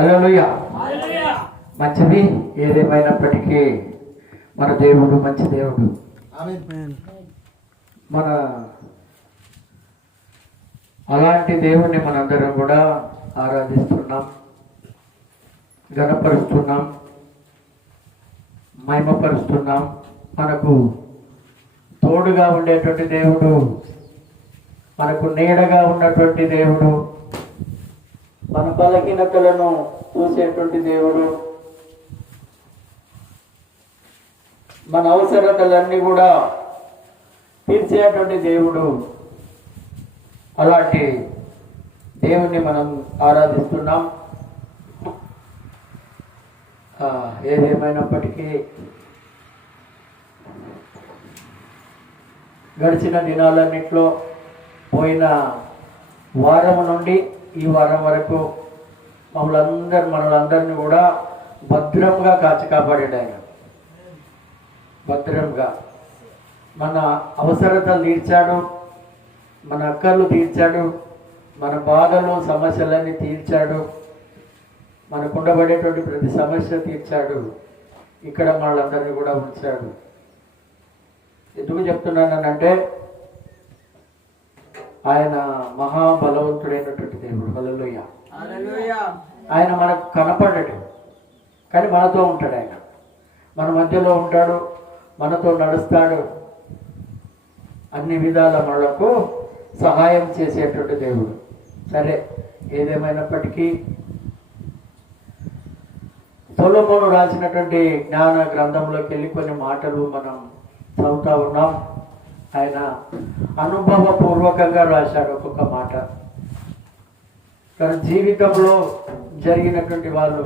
హల్లెలూయా. మంచిది. ఏదేమైనప్పటికీ మన దేవుడు మంచి దేవుడు. మన అలాంటి దేవుణ్ణి మనందరం కూడా ఆరాధిస్తున్నాం, ఘనపరుస్తున్నాం, మహిమపరుస్తున్నాం. మనకు తోడుగా ఉండేటువంటి దేవుడు, మనకు నీడగా ఉన్నటువంటి దేవుడు, మన బలహీనతలను చూసేటువంటి దేవుడు, మన అవసరతలన్నీ కూడా తీర్చేటువంటి దేవుడు. అలాంటి దేవుణ్ణి మనం ఆరాధిస్తున్నాం. ఏదేమైనప్పటికీ గడిచిన దినాలన్నిట్లో పోయిన వారం నుండి ఈ వారం వరకు మనలందరినీ కూడా భద్రంగా కాచి కాపాడాడు ఆయన. భద్రంగా మన అవసరతలు తీర్చాడు, మన అక్కర్లు తీర్చాడు, మన బాధలు సమస్యలన్నీ తీర్చాడు, మనకు ఉండబడేటువంటి ప్రతి సమస్య తీర్చాడు. ఇక్కడ మనలందరినీ కూడా ఉంచాడు. ఎందుకు చెప్తున్నానంటే ఆయన మహాబలవంతుడైనటువంటి దేవుడు. హల్లెలూయా. ఆయన మనకు కనపడడు, కానీ మనతో ఉంటాడు. ఆయన మన మధ్యలో ఉంటాడు, మనతో నడుస్తాడు, అన్ని విధాల మనకు సహాయం చేసేటువంటి దేవుడు. సరే, ఏదేమైనప్పటికీ సొలొమోను రాసినటువంటి జ్ఞాన గ్రంథంలోకి వెళ్ళి కొన్ని మాటలు మనం చదువుతా ఉన్నాం. ఆయన అనుభవపూర్వకంగా రాశాడు ఒక్కొక్క మాట. తన జీవితంలో జరిగినటువంటి వాళ్ళు,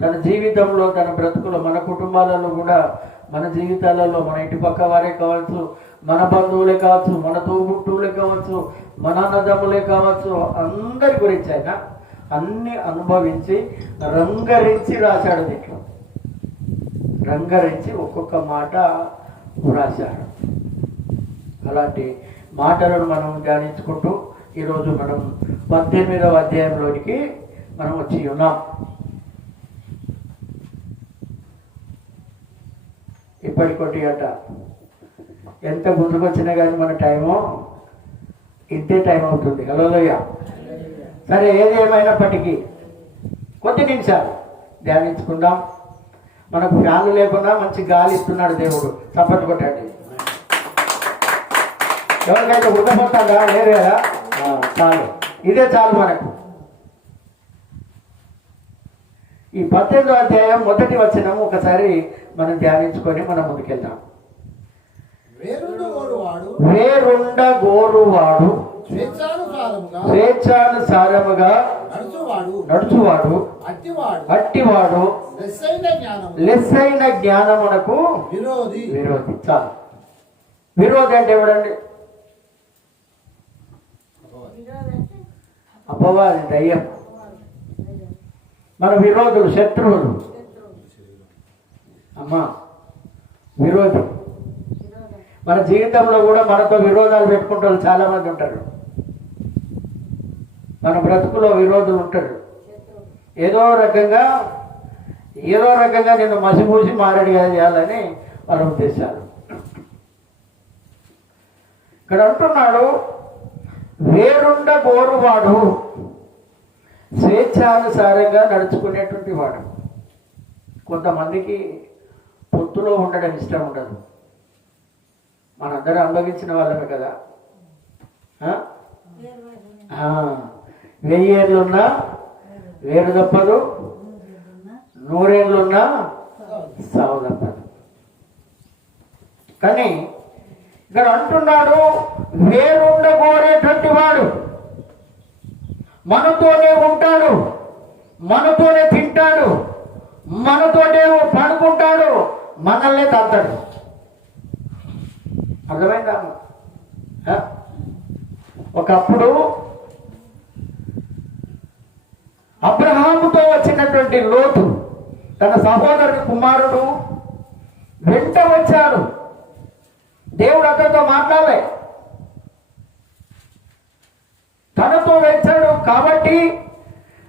తన జీవితంలో, తన బ్రతుకులో, మన కుటుంబాలలో కూడా, మన జీవితాలలో, మన ఇంటి పక్క వారే కావచ్చు, మన బంధువులే కావచ్చు, మన తోబుట్టువులే కావచ్చు, మన అన్నదమ్ములే కావచ్చు, అందరి గురించి ఆయన అన్ని అనుభవించి రంగరించి రాశాడు. దీంట్లో రంగరించి ఒక్కొక్క మాట రాశాడు. అలాంటి మాటలను మనం ధ్యానించుకుంటూ ఈరోజు మనం 18వ అధ్యాయంలోనికి మనం వచ్చి ఉన్నాం. ఇప్పటికొట్టి అట ఎంత ముందుకు వచ్చినా కానీ మన టైము ఇంతే టైం అవుతుంది. హల్లెలూయా. సరే, ఏది ఏమైనప్పటికీ కొద్ది నిమిషాలు ధ్యానించుకుందాం. మనకు ఫ్యాన్లు లేకుండా మంచి గాలి ఇస్తున్నాడు దేవుడు. చప్పట్లు కొట్టండి. ఎవరికైతే ఉడకపోతాడా? లేరు కదా? చాలు, ఇదే చాలు మనకు. ఈ 18వ అధ్యాయం మొదటి వచనం ఒకసారి మనం ధ్యానించుకొని మనం ముందుకెళ్దాం. వేరుండ గోరువాడు స్వేచ్ఛానుసారముగా నడుచువాడు అట్టివాడు లెస్సైన జ్ఞానమునకు విరోధి. చాలు. విరోధి అంటే ఎవడండి? అపవాది, దయ్యం. మన విరోధులు, శత్రువులు. అమ్మా, విరోధి. మన జీవితంలో కూడా మనతో విరోధాలు పెట్టుకుంటే చాలా మంది ఉంటారు. మన బ్రతుకులో విరోధులు ఉంటారు. ఏదో రకంగా నిన్ను మసిపూసి మారడిగా చేయాలని వాళ్ళ ఉద్దేశాలు. ఇక్కడ అంటున్నాడు, వేరుండ గోరువాడు స్వేచ్ఛానుసారంగా నడుచుకునేటువంటి వాడు. కొంతమందికి పొత్తులో ఉండడం ఇష్టం ఉండదు. మనందరూ అనుభవించిన వాళ్ళమే కదా. 1000 ఏళ్ళున్నా వేరు తప్పదు, 100 ఏళ్ళున్నా సావు తప్పదు. కానీ ఇక్కడ అంటున్నాడు, వేరుండగోరేటువంటి వాడు మనతోనే ఉంటాడు, మనతోనే తింటాడు, మనతోనే పడుకుంటాడు, మనల్నే తాతాడు. అర్థమైందా? ఒకప్పుడు అబ్రహాముతో వచ్చినటువంటి లోతు తన సహోదరుని కుమారుడు వెంట వచ్చాడు. దేవుడు అతనితో మాట్లాడలే. తనతో వచ్చాడు కాబట్టి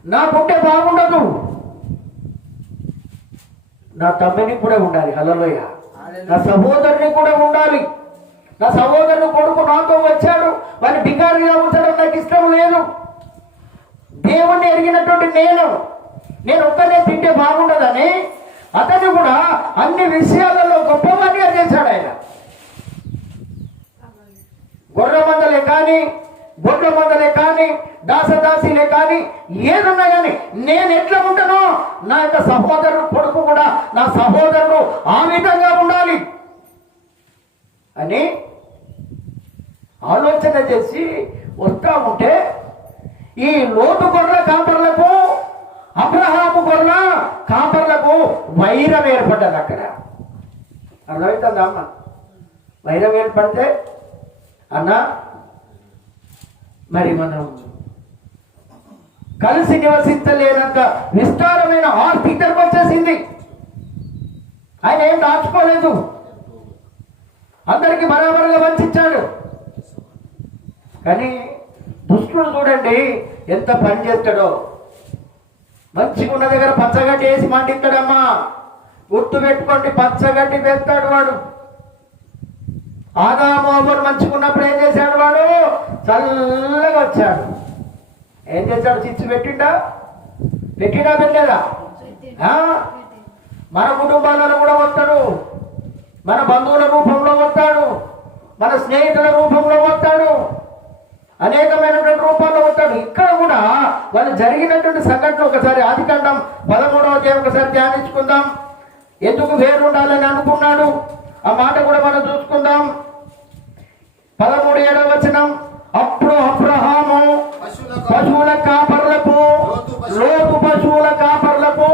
నాకుంటే బాగుండదు, నా తమ్మిని కూడా ఉండాలి, హల్లెలూయ, నా సహోదరుని కూడా ఉండాలి. నా సహోదరుని కొడుకు నాతో వచ్చాడు, వారి బికారిగా ఉంచడం నాకు ఇష్టం లేదు. దేవుణ్ణి ఎరిగినటువంటి నేను ఒక్కనే తింటే బాగుండదని అతన్ని కూడా అన్ని విషయాలలో గొప్పవాడిగా చేశాడు. ఆయన గొర్రె మందలే కానీ, గొడ్ల మందలే కానీ, దాసదాసీలే కానీ, ఏదన్నా కానీ నేను ఎట్లా ఉంటానో నా యొక్క సహోదరుడు కొడుకు కూడా, నా సహోదరుడు ఆ విధంగా ఉండాలి అని ఆలోచన చేసి వస్తా ఉంటే ఈ లోతు గొర్రెల కాపర్లకు, అబ్రహాము గొర్రెల కాపర్లకు వైరం ఏర్పడ్డది. అక్కడ అర్థమవుతుందా అమ్మ? వైరం ఏర్పడితే అన్న మరి మనం కలిసి నివసించలేనంత విస్తారమైన ఆస్తి ఇద్దరికి వచ్చేసింది. ఆయన ఏం దాచుకోలేదు, అందరికి బరాబరుగా వంచాడు. కానీ దుష్టుడు చూడండి ఎంత పని చేస్తాడో. మంచిగా ఉన్న దగ్గర పచ్చగడ్డి వేసి మండిస్తాడమ్మా, గుర్తు పెట్టుకోండి, పచ్చగడ్డి పెడతాడు వాడు. ఆదాము అవ్వను మంచిగా ఉన్నప్పుడు ఏం చేశాడు వాడు? చల్లగా వచ్చాడు. ఏం చేశాడు? చిచ్చు పెట్టిండా పెట్టలేదా? మన కుటుంబాలను కూడా వస్తాడు, మన బంధువుల రూపంలో వస్తాడు, మన స్నేహితుల రూపంలో వస్తాడు, అనేకమైనటువంటి రూపాల్లో వస్తాడు. ఇక్కడ కూడా వాళ్ళు జరిగినటువంటి సంఘటన ఒకసారి ఆదికాండం 13వ అధ్యాయం ఒకసారి ధ్యానించుకుందాం. ఎందుకు వేరు ఉండాలని అనుకున్నాడు ఆ మాట కూడా మనం చూసుకుందాం. 13వ వచనం, అప్పుడు అబ్రహాము పశువుల కాపర్లకు, లోతు పశువుల కాపర్లకు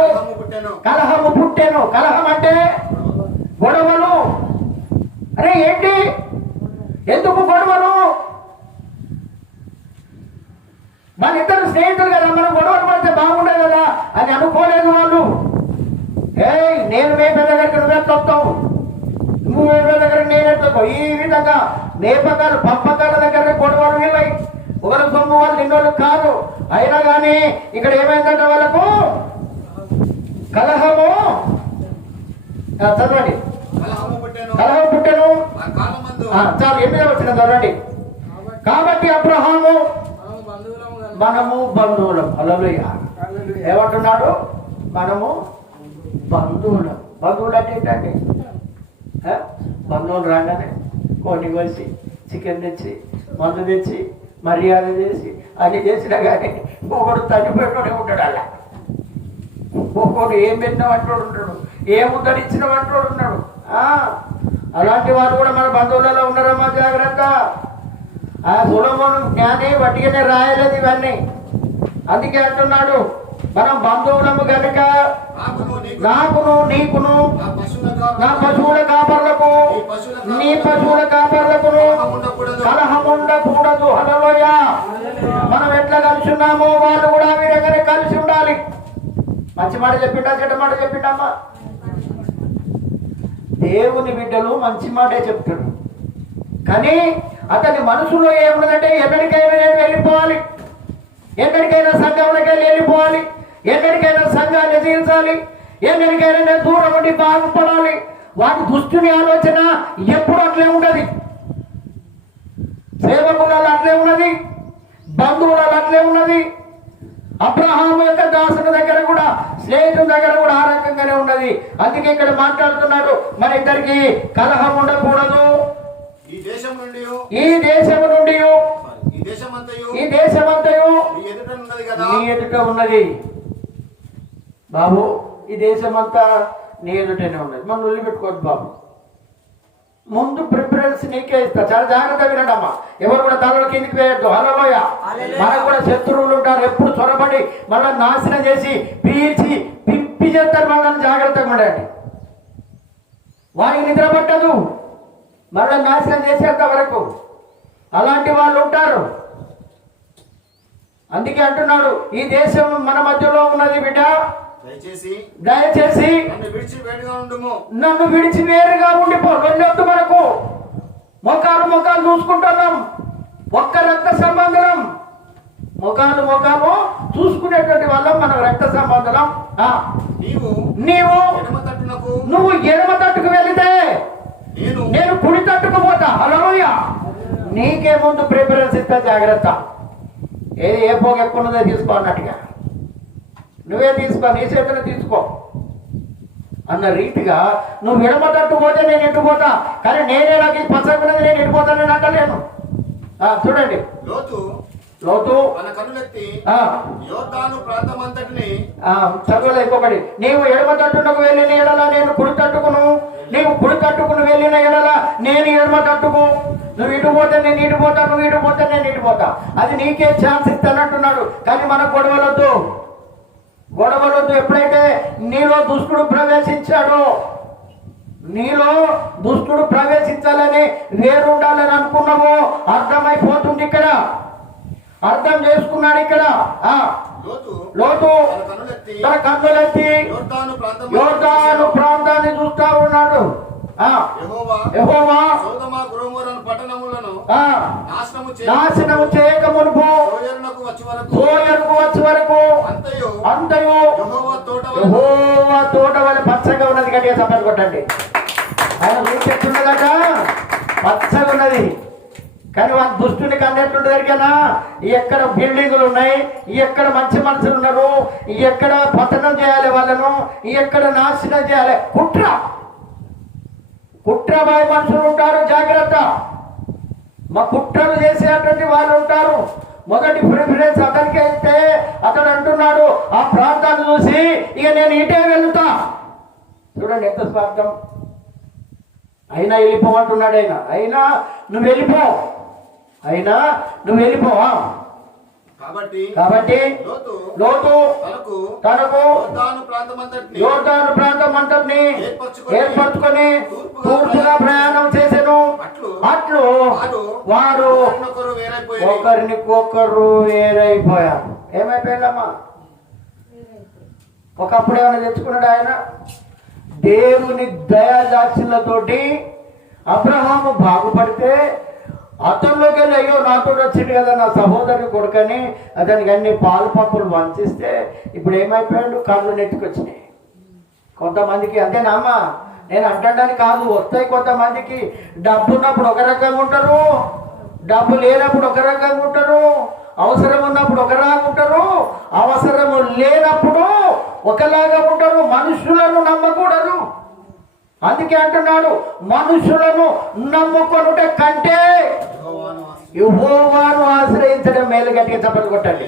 కలహము పుట్టెను. కలహం అంటే గొడవలు. అరే ఏంటి, ఎందుకు గొడవలు? మన ఇద్దరు స్నేహితులు కదా, మనం గొడవలు పడితే బాగుండదు కదా అని అనుకోలేదు వాళ్ళు. నేను మేపే దగ్గరికి నువ్వెట్లా వస్తావు, నువ్వు మేపే దగ్గరికి నేనెట్లతావు, ఈ విధంగా మేపకాలు పంపకాల దగ్గర గొడవలు వెళ్ళాయి. ఒకరు సొమ్ము వాళ్ళు నిన్నోళ్ళు కాదు. అయినా కానీ ఇక్కడ ఏమైందంటే వాళ్ళకు కలహము, చదవండి, కలహం పుట్టెను. చాలు, 8వ వచనం చదవండి. కాబట్టి అబ్రహాము మనము బంధువులం, హల్లెలూయా. ఏమంటున్నాడు? మనము బంధువులం. బంధువులు అంటే ఏంటండి? బంధువులు రాగానే కోడిని కోసి, చికెన్ తెచ్చి, మందు తెచ్చి, మర్యాద చేసి అన్ని చేసినా కానీ ఒకడు తగ్గిపోయినోడే ఉంటాడు. అలా ఒకడు ఏం పెట్టినవంటోడు ఉంటాడు, ఏ ముద్దలు ఇచ్చినవంటోడు ఉన్నాడు. అలాంటి వాళ్ళు కూడా మన బంధువులలో ఉన్నారమ్మా, జాగ్రత్త. ఆ సొలొమోను జ్ఞాని వట్టిగానే రాయలేదు ఇవన్నీ. అందుకే అంటున్నాడు, మనం బంధువులము కనుక నాకును నీకును నా పశువుల కాపర్లకు నీ పశువుల కాపర్లకును కలహం ఉండకూడదు. హల్లెలూయ. మనం ఎట్లా కలిసి ఉన్నామో వాళ్ళు కూడా ఆ విధంగానే కలిసి ఉండాలి. మంచి మాట చెప్పిండా, చెడ్డ మాట చెప్పిండమ్మా? దేవుని బిడ్డలు మంచి మాటే చెప్తాడు. కానీ అతని మనసులో ఏమున్నదంటే ఎక్కడికైనా నేను వెళ్ళిపోవాలి, ఎక్కడికైనా సంఘంలోకి వెళ్ళిపోవాలి, ఎక్కడికైనా సంఘాన్ని తీర్చాలి, ఎక్కడికైనా నేను దూరం ఉండి బాగుపడాలి. వాటి దుష్టుని ఆలోచన ఎప్పుడు అట్లే ఉన్నది. సేవకులలో అట్లే ఉన్నది, బంధువులలో అట్లే ఉన్నది. అబ్రహాము యొక్క దాసుని దగ్గర కూడా, స్నేహితుల దగ్గర కూడా ఆ రకంగానే ఉన్నది. అందుకే ఇక్కడ మాట్లాడుతున్నాడు, మన ఇద్దరికి కలహం ఉండకూడదు. ఈ దేశం నుండి ఈ దేశమంతయు నీ ఎదుట ఉన్నది. బాబు, ఈ దేశమంతా నీ ఎదుటనే ఉన్నది. మనం వదిలిపెట్టుకోవద్దు బాబు. ముందు ప్రిఫరెన్స్ నీకే ఇస్తా. చాలా జాగ్రత్తగా వినడమ్మా. ఎవరు కూడా తలలో కిందికి వేయద్దు. హల్లెలూయ. మనకు కూడా శత్రువులు ఉంటారు, ఎప్పుడు చొరబడి మళ్ళీ నాశనం చేసి పీల్చి పిప్పి చేస్తారు. మనల్ని జాగ్రత్తగా ఉండండి. వారికి నిద్ర పట్టదు, మళ్ళీ నాశనం చేసేంత వరకు అలాంటి వాళ్ళు ఉంటారు. అందుకే అంటున్నాడు, ఈ దేశం మన మధ్యలో ఉన్నది బిడ్డ, దయచేసి నన్ను విడిచి వేరుగా ఉండిపో. వెళ్ళొద్దు. మనకు మొఖాలు చూసుకుంటున్నాం, ఒక్క రక్త సంబంధం, ముఖాలు చూసుకునేటువంటి వాళ్ళం మనం రక్త సంబంధం. నీవు నువ్వు ఎడమ తట్టుకు వెళితే నేను కుడి తట్టుకు పోతా. హల్లెలూయా. నీకే ముందు ప్రిఫరెన్స్ ఇస్తా, జాగ్రత్త. ఏది ఏ పోగు ఎక్కువ ఉన్నదో తీసుకో అన్నట్టుగా నువ్వే తీసుకో, నీ చేతిలో తీసుకో అన్న రీతిగా నువ్వు ఎడమ తట్టు పోతే నేను ఎట్టుపోతా, కానీ నేనే నాకు పచ్చకున్నది నేను ఎట్టుపోతానని అంటలేను. చూడండి, లోతు చదవలే ఇంకొకటి, నీవు ఎడమ తట్టునకు వెళ్ళిన ఎడల నేను కుడి తట్టుకును, నీవు కుడి తట్టుకుని వెళ్ళిన ఎడల నేను ఎడమ తట్టుకు. నువ్వు ఇటు పోతే నేను ఇటు పోతా, నువ్వు ఇటు పోతే నేను ఇటు పోతా. అది నీకే ఛాన్స్ ఇస్తానంటున్నాడు. కానీ మనకు గొడవలొద్దు. ఎప్పుడైతే నీలో దుష్టుడు ప్రవేశించాడో, నీలో దుష్టుడు ప్రవేశించాలని వేరుండాలని అనుకున్నావో అర్థమైపోతుంది. ఇక్కడ అర్థం చేసుకున్నాడు. ఇక్కడ లోతు తన కన్నులెత్తి యోర్దాను ప్రాంతాన్ని చూస్తా ఉన్నాడు. యెహోవా నాశనము చేయక మునుపు సోయరుకు వచ్చే వరకు అంతయు యెహోవా తోట వల్ల పచ్చగా ఉన్నది. గట్టిగా సపోర్ట్ కొట్టండి. ఆయన చూపెట్టున్నదట పచ్చగా ఉన్నది. కానీ వాళ్ళ దుష్టునికి అన్నట్టుండే దగ్గరనా ఎక్కడ బిల్డింగులు ఉన్నాయి, ఎక్కడ మంచి మనుషులు ఉన్నారు, ఎక్కడ పతనం చేయాలి వాళ్ళను, ఎక్కడ నాశనం చేయాలి. కుట్రబాయి మనుషులు ఉంటారు, జాగ్రత్త. మా కుట్రలు చేసేటువంటి వాళ్ళు ఉంటారు. మొదటి ప్రిఫరెన్స్ అతనికి అయితే అతడు అంటున్నాడు ఆ ప్రాంతాన్ని చూసి ఇక నేను ఇటే వెళ్తా. చూడండి ఎంత స్వార్థం. అయినా వెళ్ళిపోమంటున్నాడు. అయినా నువ్వు వెళ్ళిపోవా. కాబట్టి లోతు తనకు యోర్దాను ప్రాంతం అంతటిని ఏర్పరచుకొని తూర్పుగా ప్రయాణం చేసెను. అట్లు వారు ఒకరినికొకరు వేరైపోయారు. ఏమైపోయిందమ్మా? ఒకప్పుడు ఏమైనా తెచ్చుకున్నాడు ఆయన? దేవుని దయాదాక్షిణ్యతోటి అబ్రహాము బాగుపడితే అతనిలోకి వెళ్ళి అయ్యో నాతో వచ్చింది కదా నా సహోదరుని కొడుకని అతనికి అన్ని పాలు పప్పులు వంచిస్తే ఇప్పుడు ఏమైపోయాడు? కళ్ళు నెట్టుకొచ్చినాయి. కొంతమందికి అంతేనామా, నేను అంటడానికి కాదు, వస్తాయి. కొంతమందికి డబ్బు ఉన్నప్పుడు ఒక రకంగా ఉంటారు, డబ్బు లేనప్పుడు ఒక రకంగా ఉంటారు, అవసరం ఉన్నప్పుడు ఒకలాగా ఉంటారు, అవసరము లేనప్పుడు ఒకలాగా ఉంటారు. మనుషులను నమ్మకూడదు. అందుకే అంటున్నాడు మనుషులను నమ్ముకొనుట కంటే యెహోవాను ఆశ్రయించడం మేలు. గట్టిగా చప్పట్లు కొట్టండి.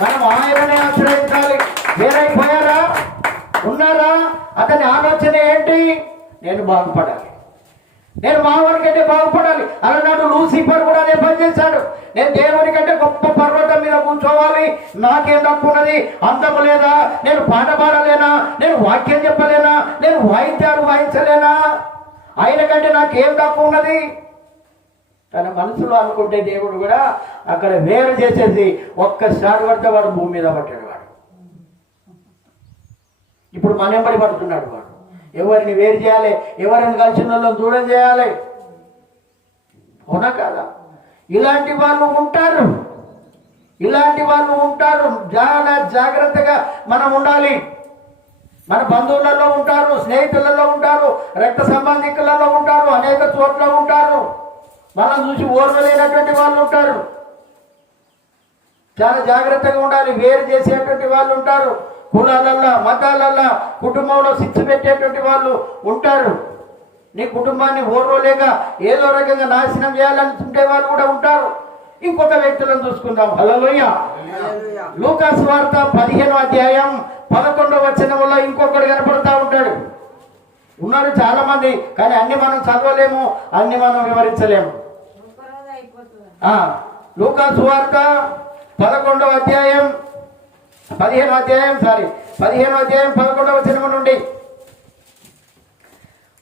మనం ఆయననే ఆశ్రయించాలి. వేరైపోయారా? ఉన్నారా? అతని ఆలోచన ఏంటి? నేను బాగుపడాలి, నేను మానవుని కంటే బాగుపడాలి. అలనాడు లూసిఫర్ కూడా అదే పని చేశాడు. నేను దేవుని కంటే గొప్ప పర్వతం మీద కూర్చోవాలి, నాకేం తక్కువ ఉన్నది, అందము లేదా, నేను పాట పాడలేనా, నేను వాక్యం చెప్పలేనా, నేను వాయిద్యాలు వాయించలేనా, ఆయన కంటే నాకేం తక్కువ ఉన్నది తన మనసులో అనుకుంటే దేవుడు కూడా అక్కడ వేరు చేసేసి ఒక్కసారి పడితే వాడు భూమి మీద పట్టాడు. వాడు ఇప్పుడు మన వెంబడి పడుతున్నాడు. వాడు ఎవరిని వేరు చేయాలి, ఎవరిని కలిసిన వాళ్ళని దూరం చేయాలి. అవునా కాదా? ఇలాంటి వాళ్ళు ఉంటారు. చాలా జాగ్రత్తగా మనం ఉండాలి. మన బంధువులలో ఉంటారు, స్నేహితులలో ఉంటారు, రక్త సంబంధికులలో ఉంటారు, అనేక చోట్ల ఉంటారు. మనం చూసి ఓర్వలేనటువంటి వాళ్ళు ఉంటారు. చాలా జాగ్రత్తగా ఉండాలి. వేరు చేసేటువంటి వాళ్ళు ఉంటారు. కులాలల్లా, మతాలల్లా, కుటుంబంలో శిక్ష పెట్టేటువంటి వాళ్ళు ఉంటారు. నీ కుటుంబాన్ని ఓర్వలేక ఏదో రకంగా నాశనం చేయాలనుకుంటే వాళ్ళు కూడా ఉంటారు. ఇంకొక వ్యక్తులను చూసుకుందాం. హల్లెలూయా. లూకాసు వార్త 15వ అధ్యాయం 11వ వచనంలో ఇంకొకడు కనపడతా ఉంటాడు. ఉన్నారు చాలా మంది, కానీ అన్ని మనం చదవలేము, అన్ని మనం వివరించలేము. లూకాసు వార్త 15వ అధ్యాయం 11వ వచనం నుండి,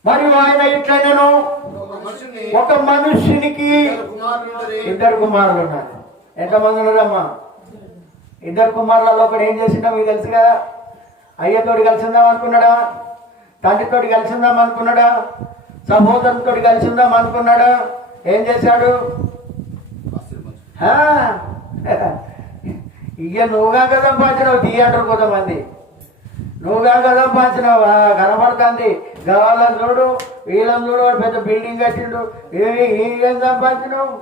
మరియు ఆయన ఇట్లా, నేను ఒక మనుష్యునికి 2 కుమారులు ఉన్నారు. ఎంతమంది ఉన్నారమ్మా? 2 కుమారులలో ఒకడు ఏం చేసిండో మీకు తెలుసు కదా. అయ్యతోటి కలిసి ఉందాం అనుకున్నాడా, తండ్రితోటి కలిసి ఉందాం అనుకున్నాడా, సహోదరునితో కలిసి ఉందాం అనుకున్నాడా? ఏం చేశాడు? ఇక నువ్వుగా కదా సంపాదించినావు థియేటర్ కొంతమంది, నువ్వుగా కదా సంపాదించినావు కనపడుతుంది. గవాళ్ళని చూడు, వీళ్ళని చూడు, వాడు పెద్ద బిల్డింగ్ కట్టిండు, ఏం సంపాదించినావు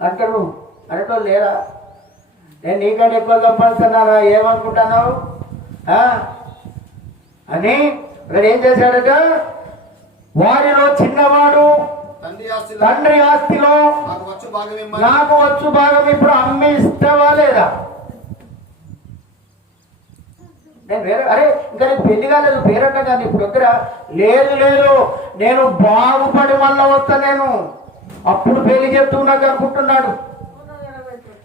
అంటారు. అనేటోళ్ళు లేరా? నేను నీకంటే ఎక్కువ సంపాదిస్తున్నానా ఏమనుకుంటున్నావు అని ఇక్కడ ఏం చేశాడట, వారిలో చిన్నవాడు తండ్రి ఆస్తిలో నాకు వచ్చు భాగం ఇప్పుడు అమ్మి ఇస్తావా లేదా? నేను వేరే ఇంకా నీకు పెళ్లి కాలేదు పేరట కానీ ఇప్పుడు వద్దురా. లేదు లేదు నేను బాగుపడి మళ్ళా వస్తా, నేను అప్పుడు పెళ్లి చేస్తున్నాకు అనుకుంటున్నాడు.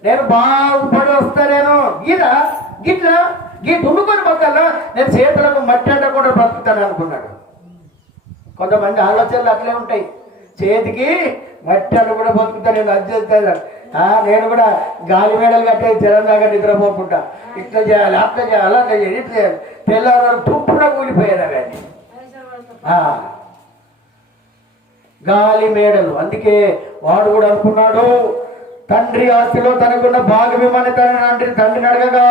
నేను బాగుపడి వస్తా, నేను గీరా గిట్లా దున్నుకొని బతకాలా, నేను చేతులకు మట్టి అంట కూడా బతుకుతాను అనుకున్నాడు. కొంతమంది ఆలోచనలు అట్లే ఉంటాయి, చేతికి మట్టి అంట కూడా బతుకుతాను, నేను అది చేస్తాను, నేను కూడా గాలి మేడలు కట్టేది తెలంగాణ నిద్రపోకుండా ఇట్లా చేయాలి, అట్లా చేయాలి, అట్లా చేయాలి, ఇట్లా చేయాలి. తెల్లవారు తుప్పున కూలిపోయారు కానీ గాలి మేడలు. అందుకే వాడు కూడా అనుకున్నాడు, తండ్రి ఆస్తిలో తనకున్న భాగం ఇవ్వని తండ్రిని అడగగా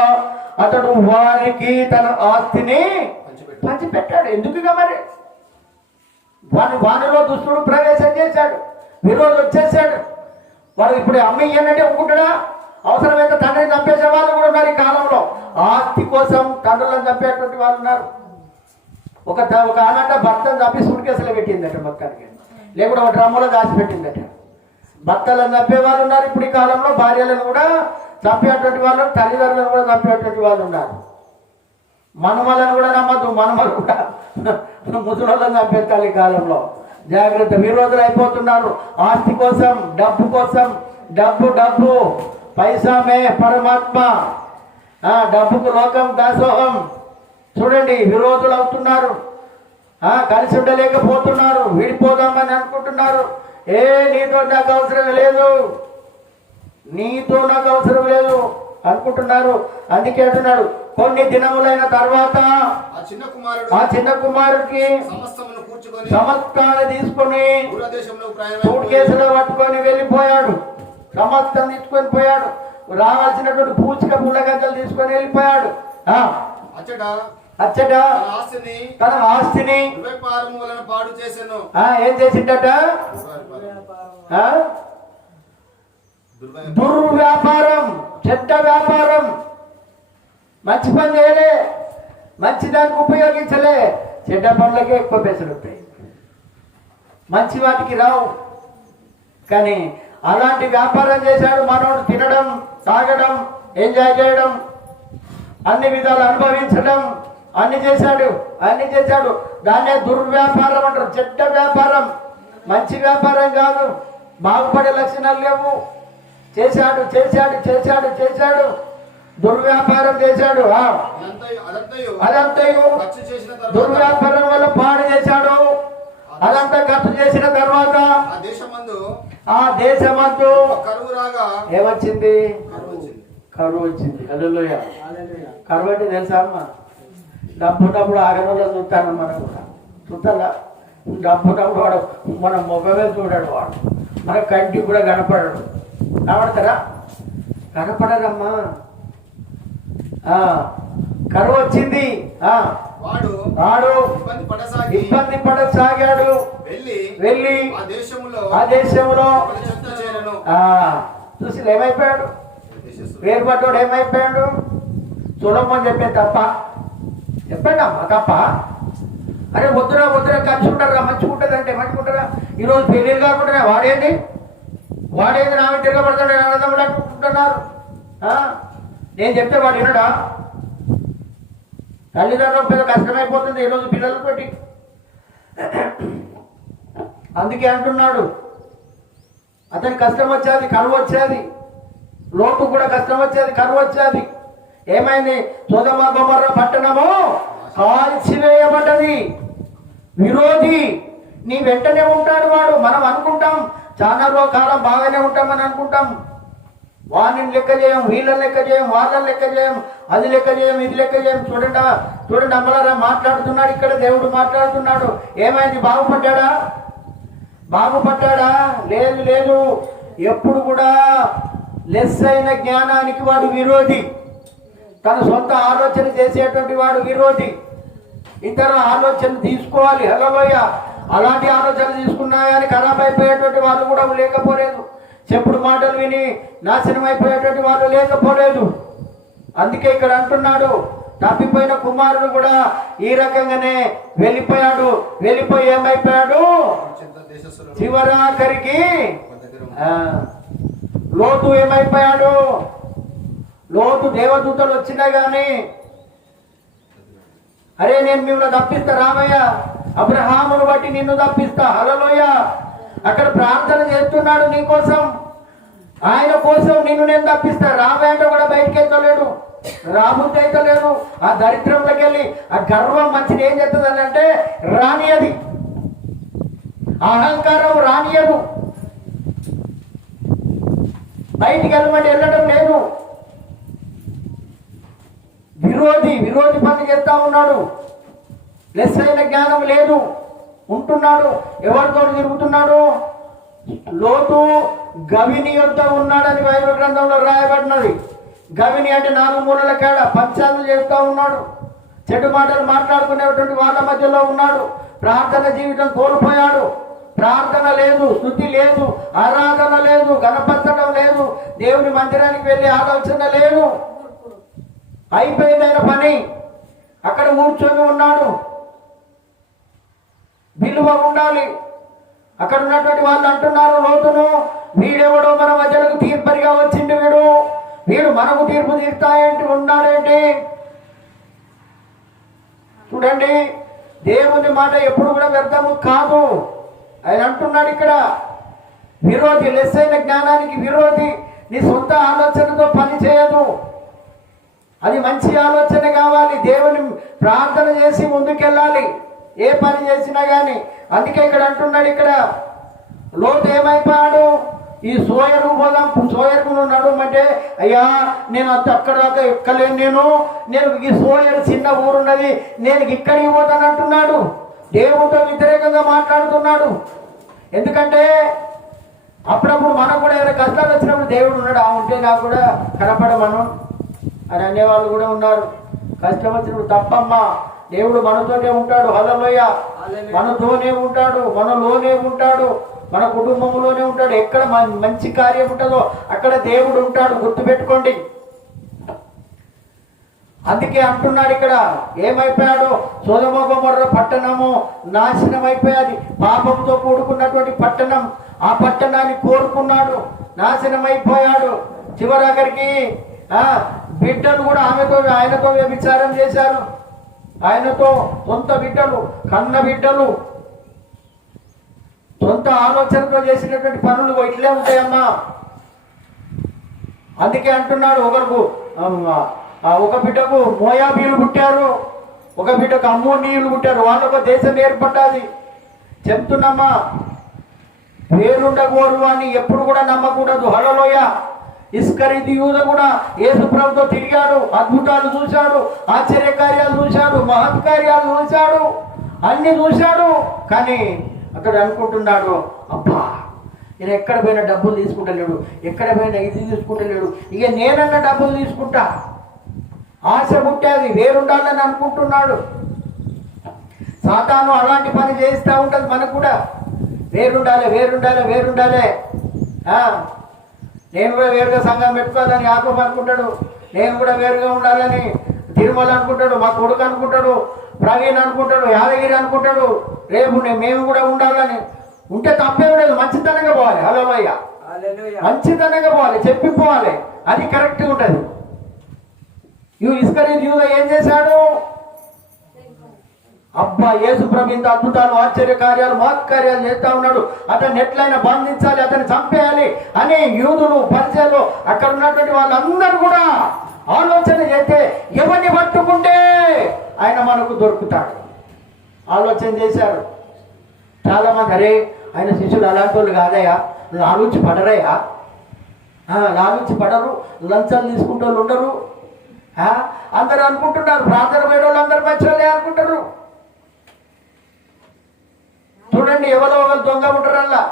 అతడు వారికి తన ఆస్తిని పంచిపెట్టాడు. ఎందుకుగా మరి వానిలో దుష్టుడు ప్రవేశం చేశాడు, విరోధులు వచ్చేసాడు. వాడు ఇప్పుడు అమ్మ ఇయ్యనంటే ఒప్పుకుంటాడా? అవసరమైతే తండ్రిని చంపేసే వాళ్ళు కూడా ఉన్నారు ఈ కాలంలో. ఆస్తి కోసం తండ్రులను చంపేటువంటి వాళ్ళు ఉన్నారు. ఒక ఆనంట భర్తను చంపి సుడికేసులో పెట్టిందట మొత్తానికి, లేకుండా ఒక డ్రమ్ములో దాచిపెట్టిందట. భర్తలను చంపే వాళ్ళు ఉన్నారు ఇప్పుడు ఈ కాలంలో, భార్యలను కూడా చంపేటువంటి వాళ్ళు, తల్లిదండ్రులను కూడా చంపేటువంటి వాళ్ళు ఉన్నారు. మనమలను కూడా నమ్మద్దు, మనమలు కూడా ముసలోళ్ళని చంపేస్తారు ఈ కాలంలో. జాగ్రత్త, విరోధులు అయిపోతున్నారు ఆస్తి కోసం, డబ్బు కోసం. డబ్బు పైసామే పరమాత్మ, డబ్బుకు లోకం దాసోహం. చూడండి, విరోధులు అవుతున్నారు, కలిసి ఉండలేకపోతున్నారు, విడిపోదామని అనుకుంటున్నారు. నీతో నాకు అవసరం లేదు, నీతో నాకు అవసరం లేదు అనుకుంటున్నారు. అందుకే అంటున్నాడు, కొన్ని దినములైన తర్వాత ఆ చిన్న కుమారుడికి సమస్తాన్ని తీసుకొని సూట్ కేసులో పట్టుకొని వెళ్ళిపోయాడు. సమస్తం తీసుకొని పోయాడు, రావాల్సినటువంటి పూచిక పూల గంటలు తీసుకొని వెళ్ళిపోయాడు. అచ్చట తన ఆస్తిని ఏం చేసిండట? దుర్వ్యాపారం, చెడ్డ వ్యాపారం, మంచి పని చేయలే, మంచి దానికి ఉపయోగించలే, చెడ్డ పనులకే ఎక్కువ పైసలు వస్తాయి, మంచి వాటికి రావు. కానీ అలాంటి వ్యాపారం చేశాడు మనోడు. తినడం, తాగడం, ఎంజాయ్ చేయడం, అన్ని విధాలు అనుభవించడం, అన్ని చేశాడు. దాన్నే దుర్వ్యాపారం అంటారు, చెడ్డ వ్యాపారం, మంచి వ్యాపారం కాదు, బాగుపడే లక్షణాలు లేవు. చేశాడు దుర్వ్యాపారం చేశాడు. అదంతయు దుర్వ్యాపారం వల్ల పాడు చేశాడు. అదంతా ఖర్చు చేసిన తర్వాత ఆ దేశమందు ఏమొచ్చింది? కరువు వచ్చింది. హల్లెలూయా. కరువు అంటే తెలుసా అమ్మ? డబ్బున్నప్పుడు ఆగనంలో చూస్తాను, మనం కూడా చూస్తారా? డబ్బున్నప్పుడు వాడు మన ముఖమే చూడాడు, వాడు మన కంటికి కూడా కనపడడు. కనపడతారా? కనపడరమ్మా. కరువు వచ్చింది, వాడు ఇబ్బంది పడసాగాడు. వెళ్ళి ఆ దేశంలో చూసి ఏమైపోయాడు? వేరుపడ్డాడు. ఏమైపోయాడు? చూడమని చెప్పే తప్ప చెప్పండి అమ్మా, తప్ప. అరే వద్దురా కలిసి ఉంటారా, మంచిగా ఉంటుందంటే మంచిగా ఉంటారా? ఈరోజు పెళ్ళిళ్ళు కాకుండా వాడేంది నా ఇంటిగా పడతాడు అనుకుంటున్నారు. నేను చెప్తే వాడు వినడా? తల్లిదండ్రులకు పెద్ద కష్టమైపోతుంది ఈరోజు పిల్లలతోటి. అందుకే అంటున్నాడు, అతని కష్టం వచ్చేది, కరువు వచ్చేది. లోటు కూడా కష్టం వచ్చేది, కరువు వచ్చేది. ఏమైంది? సొదొమ గొమొర్రా పట్టణము కాల్చివేయబడ్డది. విరోధి నీ వెంటనే ఉంటాడు వాడు. మనం అనుకుంటాం చాలా కాలం బాగానే ఉంటామని అనుకుంటాం. వాడిని లెక్క చేయం, వీళ్ళని లెక్క చేయం, వాళ్ళని లెక్క చేయం, అది లెక్క చేయం, ఇది లెక్క చేయం. చూడండి అమ్మలారా, మాట్లాడుతున్నాడు ఇక్కడ, దేవుడు మాట్లాడుతున్నాడు. ఏమైంది? బాగుపడ్డాడా? లేదు. ఎప్పుడు కూడా లెస్ అయిన జ్ఞానానికి వాడు విరోధి. తన సొంత ఆలోచన చేసేటువంటి వాడు విరోధి. ఇతర ఆలోచన తీసుకోవాలి. హల్లెలూయ. అలాంటి ఆలోచన తీసుకున్నాయని ఖరాబ్ అయిపోయేటువంటి వాళ్ళు కూడా లేకపోలేదు. చెప్పుడు మాటలు విని నాశనం అయిపోయేటువంటి వాళ్ళు లేకపోలేదు. అందుకే ఇక్కడ అంటున్నాడు, తప్పిపోయిన కుమారుడు కూడా ఈ రకంగానే వెళ్ళిపోయాడు. వెళ్ళిపోయి ఏమైపోయాడు? చివరాఖరికి లోతు ఏమైపోయాడు? లోతు దేవదూతలు వచ్చినా గాని, అరే నేను మిమ్మల్ని తప్పిస్తా రామయ్య, అబ్రహామును బట్టి నిన్ను తప్పిస్తా. హల్లెలూయ. అక్కడ ప్రార్థన చేస్తున్నాడు నీ కోసం, ఆయన కోసం నిన్ను నేను తప్పిస్తా. రామయ్య అంటే కూడా బయటికి వెళ్తలేడు, రాబుద్ది అయితే లేదు. ఆ దరిద్రంలోకి వెళ్ళి ఆ గర్వం మంచిది ఏం చేస్తుంది అంటే రానియది, అహంకారం రానియదు. బయటికి వెళ్ళమంటే వెళ్ళడం లేదు. విరోధి పని చేస్తా ఉన్నాడు. లెస్ అయిన జ్ఞానం లేదు ఉంటున్నాడు. ఎవరితో తిరుగుతున్నాడు? లోతు గవిని యొద్ద ఉన్నాడని బైబిల్ గ్రంథంలో రాయబడినది. గవిని అంటే 4 మూలల కేడ పంచాలు చేస్తూ ఉన్నాడు. చెడు మాటలు మాట్లాడుకునేటువంటి వాళ్ళ మధ్యలో ఉన్నాడు. ప్రార్థన జీవితం కోల్పోయాడు. ప్రార్థన లేదు, స్తుతి లేదు, ఆరాధన లేదు, గణపరచడం లేదు, దేవుని మందిరానికి వెళ్ళే ఆలోచన లేదు. అయిపోయిందైన పని. అక్కడ కూర్చొని ఉన్నాడు. విలువ ఉండాలి. అక్కడ ఉన్నటువంటి వాళ్ళు అంటున్నారు లోతును, వీడెవడో మన మధ్యలకు తీర్పరిగా వచ్చిండు, వీడు మనకు తీర్పు తీర్తాయేంటి ఉన్నాడేంటి? చూడండి, దేవుని మాట ఎప్పుడు కూడా వ్యర్థము కాదు. ఆయన అంటున్నాడు ఇక్కడ, విరోధి, లెస్ అయిన జ్ఞానానికి విరోధి. నీ సొంత ఆలోచనతో పని చేయదు. అది మంచి ఆలోచన కావాలి. దేవుని ప్రార్థన చేసి ముందుకెళ్ళాలి ఏ పని చేసినా కానీ. అందుకే ఇక్కడ అంటున్నాడు, ఇక్కడ లోతు ఏమైపోయాడు? ఈ సోయరు పోదాం, సోయరుకు నడవమంటే, అయ్యా నేను అక్కడ దాకా ఎక్కలేను, నేను ఈ సోయరు చిన్న ఊరున్నది, నేను ఇక్కడికి పోతాను అంటున్నాడు. దేవుడితో వ్యతిరేకంగా మాట్లాడుతున్నాడు. ఎందుకంటే అప్పుడప్పుడు మనకు కూడా ఏదైనా కష్టాలు వచ్చినప్పుడు దేవుడు ఉన్నాడు, ఆ ఉంటే నాకు కూడా కనపడమను అని అనేవాళ్ళు కూడా ఉన్నారు. కష్టం వచ్చినప్పుడు తప్పమ్మా, దేవుడు మనతోనే ఉంటాడు. హల్లెలూయా. మనతోనే ఉంటాడు, మనలోనే ఉంటాడు, మన కుటుంబంలోనే ఉంటాడు. ఎక్కడ మంచి కార్యం ఉంటుందో అక్కడ దేవుడు ఉంటాడు, గుర్తుపెట్టుకోండి. అందుకే అంటున్నాడు ఇక్కడ, ఏమైపోయాడు? సొదొమ గొమొర్రా పట్టణము నాశనం అయిపోయాది. పాపంతో కూడుకున్నటువంటి పట్టణం. ఆ పట్టణాన్ని కోరుకున్నాడు, నాశనం అయిపోయాడు. చివరాఖరికి బిడ్డలు కూడా ఆయనతో వ్యభిచారం చేశారు. ఆయనతో సొంత బిడ్డలు, కన్న బిడ్డలు, సొంత ఆలోచనతో చేసినటువంటి పనులు ఇట్లే ఉంటాయమ్మా. అందుకే అంటున్నాడు, ఒక బిడ్డకు మోయాబీలు పుట్టారు, ఒక బిడ్డకు అమ్మోనీయులు పుట్టారు. వాళ్ళకు దేశం ఏర్పడ్డాది. చెప్తున్నామ్మా, వేరుండకూడదు అని ఎప్పుడు కూడా నమ్మకూడదు. హల్లెలూయా. ఇస్కరియోతు యూద కూడా యేసు ప్రభుతో తిరిగాడు, అద్భుతాలు చూశాడు, ఆశ్చర్యకార్యాలు చూశాడు, మహత్కార్యాలు చూశాడు, అన్ని చూశాడు. కానీ అక్కడ అనుకుంటున్నాడు, అబ్బా నేను ఎక్కడ పోయినా డబ్బులు తీసుకుంటలేడు, ఎక్కడ పోయినా ఇది తీసుకుంటలేడు, ఇక నేనన్నా డబ్బులు తీసుకుంటా. ఆశ పుట్టేది, వేరుండాలని అనుకుంటున్నాడు. సాతాను అలాంటి పని చేస్తూ ఉంటుంది మనకు కూడా. వేరుండాలి, వేరుండాలి, వేరుండాలి. నేను కూడా వేరుగా సంఘం పెట్టుకోవాలని యాకోబు అనుకుంటాడు, నేను కూడా వేరుగా ఉండాలని తిరుమల అనుకుంటాడు, మా కొడుకు అనుకుంటాడు, ప్రవీణ్ అనుకుంటాడు, యాదగిరి అనుకుంటాడు, రేపు మేము కూడా ఉండాలని. ఉంటే తప్పేం లేదు, మంచితనంగా పోవాలి. హల్లెలూయా. మంచితనంగా పోవాలి, చెప్పిపోవాలి, అది కరెక్ట్గా ఉంటుంది. ఇస్కరియోతు యూదా ఏం చేశాడు? అబ్బా యేసు ప్రభు ఇంత అద్భుతాలు, ఆశ్చర్య కార్యాలు, మహత్కార్యాలు చేస్తా ఉన్నాడు, అతన్ని ఎట్లయినా బంధించాలి, అతన్ని చంపేయాలి అని యూదులు, పరిచయాలు, అక్కడ ఉన్నటువంటి వాళ్ళందరూ కూడా ఆలోచన చేస్తే ఎవరిని పట్టుకుంటే ఆయన మనకు దొరుకుతాడు ఆలోచన చేశారు. చాలా మంది, అరే ఆయన శిష్యులు అలాంటి వాళ్ళు కాదయ్యా, లాలూచి పడరయ్యా, లాలూచి పడరు, లంచాలు తీసుకుంటే వాళ్ళు ఉండరు, అందరూ అనుకుంటున్నారు. ప్రార్థన పోయే వాళ్ళు అందరూ మంచి వాళ్ళే అనుకుంటారు. చూడండి, ఎవరో ఒకరు దొంగ ఉంటారల్లా.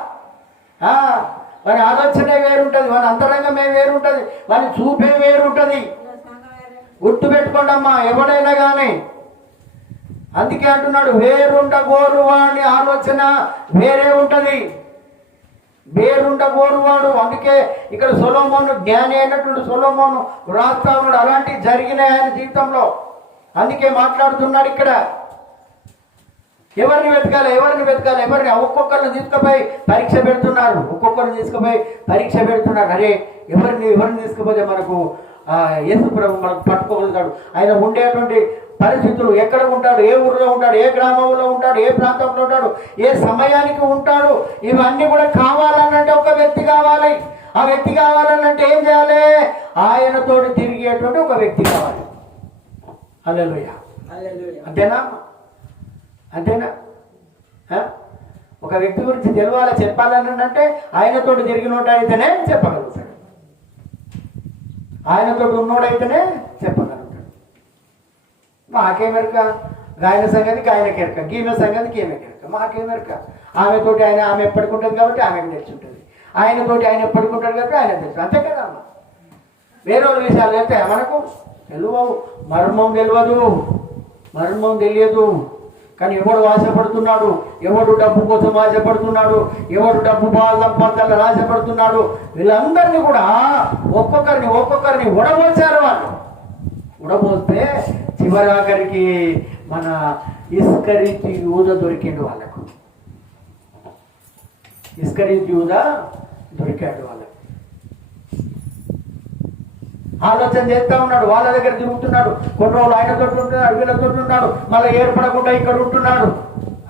వారి ఆలోచనే వేరుంటుంది, వారి అంతరంగమే వేరుంటుంది, వారి చూపే వేరుంటుంది. గుర్తుపెట్టుకోండి అమ్మా, ఎవడైనా కానీ. అందుకే అంటున్నాడు, వేరుండగోరు వాడి ఆలోచన వేరే ఉంటది, వేరుండగోరువాడు. అందుకే ఇక్కడ సొలొమోను, జ్ఞాని అయినటువంటి సొలొమోను రాస్తా ఉన్నాడు, అలాంటివి జరిగినాయి ఆయన జీవితంలో. అందుకే మాట్లాడుతున్నాడు ఇక్కడ. ఎవరిని వెతకాలి, ఎవరిని వెతకాలి, ఎవరిని? ఒక్కొక్కరిని తీసుకుపోయి పరీక్ష పెడుతున్నారు, ఒక్కొక్కరిని తీసుకుపోయి పరీక్ష పెడుతున్నారు. అరే ఎవరిని తీసుకుపోతే మనకు యేసు ప్రభు మనకు పట్టుకోగలుగుతాడు. ఆయన ఉండేటువంటి పరిస్థితులు, ఎక్కడ ఉంటాడు, ఏ ఊరిలో ఉంటాడు, ఏ గ్రామంలో ఉంటాడు, ఏ ప్రాంతంలో ఉంటాడు, ఏ సమయానికి ఉంటాడు, ఇవన్నీ కూడా కావాలనంటే ఒక వ్యక్తి కావాలి. ఆ వ్యక్తి కావాలనంటే ఏం చేయాలి? ఆయనతోటి తిరిగేటువంటి ఒక వ్యక్తి కావాలి. హల్లెలూయా. అంతేనా? అంతేనా? ఒక వ్యక్తి గురించి తెలవాలి, చెప్పాలని అంటే ఆయనతోటి తిరిగినోడైతేనే చెప్పగలుగుతాడు, ఆయనతోటి ఉన్నోడైతేనే చెప్పగలుగుతాడు. మాకేమెరక, గాయన సంగతికి ఆయనకి ఎరక, గీమె సంగతికి ఏమే ఎరక, మాకేమెరక. ఆమెతోటి ఆమె ఎప్పటికుంటుంది కాబట్టి ఆమెకు తెలిసి, ఆయనతోటి ఆయన ఎప్పటికుంటాడు కాబట్టి ఆయన తెలుసు. అంతే కదా అమ్మ. వేరే విషయాలు వెళ్తే మనకు తెలియవు, మర్మం తెలియదు. కానీ ఎవడు ఆశపడుతున్నాడు, ఎవడు డబ్బు కోసం ఆశపడుతున్నాడు, ఎవడు డబ్బు సంపాదనలు ఆశపడుతున్నాడు, వీళ్ళందరినీ కూడా ఒక్కొక్కరిని ఉడబోసారు. వాళ్ళు ఉడబోస్తే చివరి ఆఖరికి మన ఇస్కరీతు యూదా దొరికిండు వాళ్ళకు. ఇస్కరీతు యూదా దొరికాడు వాళ్ళకు. ఆలోచన చేస్తూ ఉన్నాడు, వాళ్ళ దగ్గర తిరుగుతున్నాడు, కొన్ని రోజులు ఆయనతో ఉంటున్నాడు, వీళ్ళతో ఉంటున్నాడు, మళ్ళీ ఏర్పడకుండా ఇక్కడ ఉంటున్నాడు.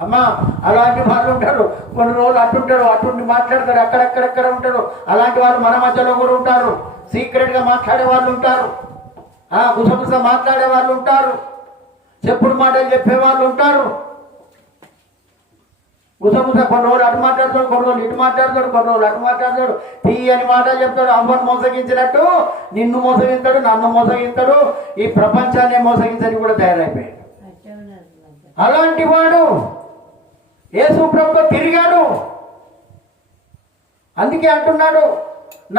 అమ్మా, అలాంటి వాళ్ళు ఉంటారు. కొన్ని రోజులు అటుంటాడు, అటుండి మాట్లాడతాడు, అక్కడెక్కడెక్కడ ఉంటాడు. అలాంటి వాళ్ళు మన మధ్యలో కూడా ఉంటారు. సీక్రెట్గా మాట్లాడే వాళ్ళు ఉంటారు, గుసగుస మాట్లాడే వాళ్ళు ఉంటారు, చెప్పుడు మాటలు చెప్పే వాళ్ళు ఉంటారు. గుసగుస కొన్ని రోజులు అటు మాట్లాడతాడు, కొన్ని రోజులు ఇటు మాట్లాడతాడు, కొన్ని రోజులు అటు మాట్లాడతాడు, తీయని మాటలు చెప్తాడు. అవ్వను మోసగించినట్టు నిన్ను మోసగిస్తాడు, నన్ను మోసగిస్తాడు, ఈ ప్రపంచాన్ని మోసగించని కూడా తయారైపోయాడు. అలాంటి వాడు యేసు ప్రభుతో తిరిగాడు. అందుకే అంటున్నాడు,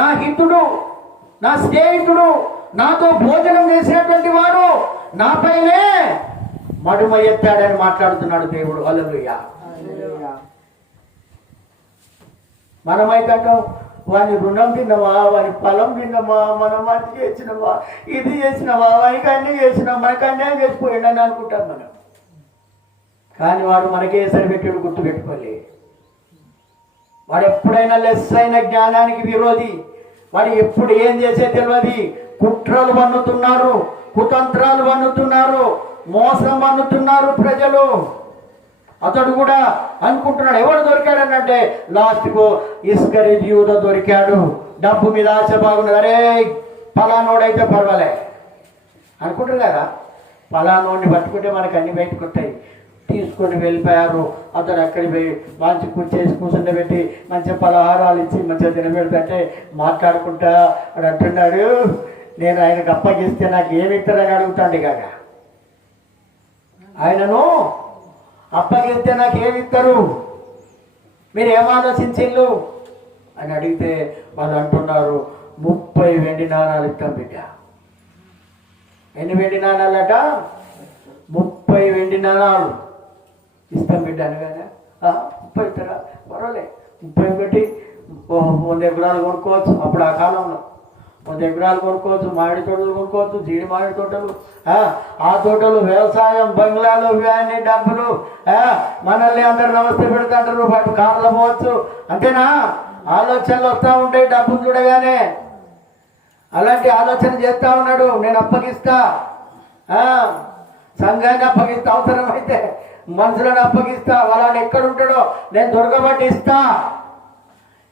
నా హితుడు, నా స్నేహితుడు, నాతో భోజనం చేసినటువంటి వాడు నాపైనే మడుమ ఎత్తాడని మాట్లాడుతున్నాడు దేవుడు. హల్లెలూయా. మనమైతే అంటాం, వాని రుణం తిన్నవా, వాని పొలం తిన్నవా, మనం అది చేసినవా, ఇది చేసినవా, వానికి అన్నీ చేసినాం, మనకు అన్యాయం చేసిపోయాడని అనుకుంటాం మనం. కానీ వాడు మనకే సరిపెట్టాడు, గుర్తుపెట్టుకోలే. వాడు ఎప్పుడైనా లెస్ అయిన జ్ఞానానికి విరోధి. వాడు ఎప్పుడు ఏం చేసే తెలియదు. కుట్రలు వన్నుతున్నారు, కుతంత్రాలు వన్నుతున్నారు, మోసం వన్నుతున్నారు ప్రజలు. అతడు కూడా అనుకుంటున్నాడు, ఎవడు దొరికాడనంటే లాస్ట్కు ఇస్కరీతు యూదా దొరికాడు. డబ్బు మీద ఆశ బాగున్నది, అరే పలానోడైతే పర్వాలే అనుకుంటారు కదా. పలానోడిని పట్టుకుంటే మనకు అన్ని బయటకొస్తాయి. తీసుకొని వెళ్ళిపోయారు. అతడు అక్కడికి పోయి మంచి కూర్చేసి కూర్చుండబెట్టి మంచి పలహారాలు ఇచ్చి మంచిగా తినబెడితే మాట్లాడుకుంటా అని అంటున్నాడు, నేను ఆయనకు అప్పగిస్తే నాకు ఏమి ఇస్తారని అడుగుతాండి కాక. ఆయనను అప్పగిస్తే నాకు ఏమి ఇస్తారు, మీరు ఏమాలోచించిల్లు అని అడిగితే వాళ్ళు అంటున్నారు, 30 వెండి నాణాలు ఇస్తాం బిడ్డ. ఎన్ని వెండి నాణాలట? 30 వెండి నాణాలు ఇస్తాం బిడ్డ అనగానే 30 ఇస్తారా, పర్వాలే 30 పెట్టి 100 ఎకరాలు కొనుక్కోవచ్చు. అప్పుడు ఆ కాలంలో 100 ఎకరాలు కొనుక్కోవచ్చు, మామిడి తోటలు కొనుక్కోవచ్చు, జీడి మామిడి తోటలు, ఆ తోటలు, వ్యవసాయం, బంగ్లాలు, ఇవన్నీ డబ్బులు, మనల్ని అందరు నమస్తే పెడతాంటారు, వాటి కార్లు పోవచ్చు. అంతేనా? ఆలోచనలు వస్తూ ఉంటాయి డబ్బులు చూడగానే. అలాంటి ఆలోచన చేస్తూ ఉన్నాడు, నేను అప్పగిస్తా, సంఘాన్ని అప్పగిస్తా, అవసరమైతే మనుషులను అప్పగిస్తా, వాళ్ళని ఎక్కడుంటాడో నేను దొరకబట్టిస్తా,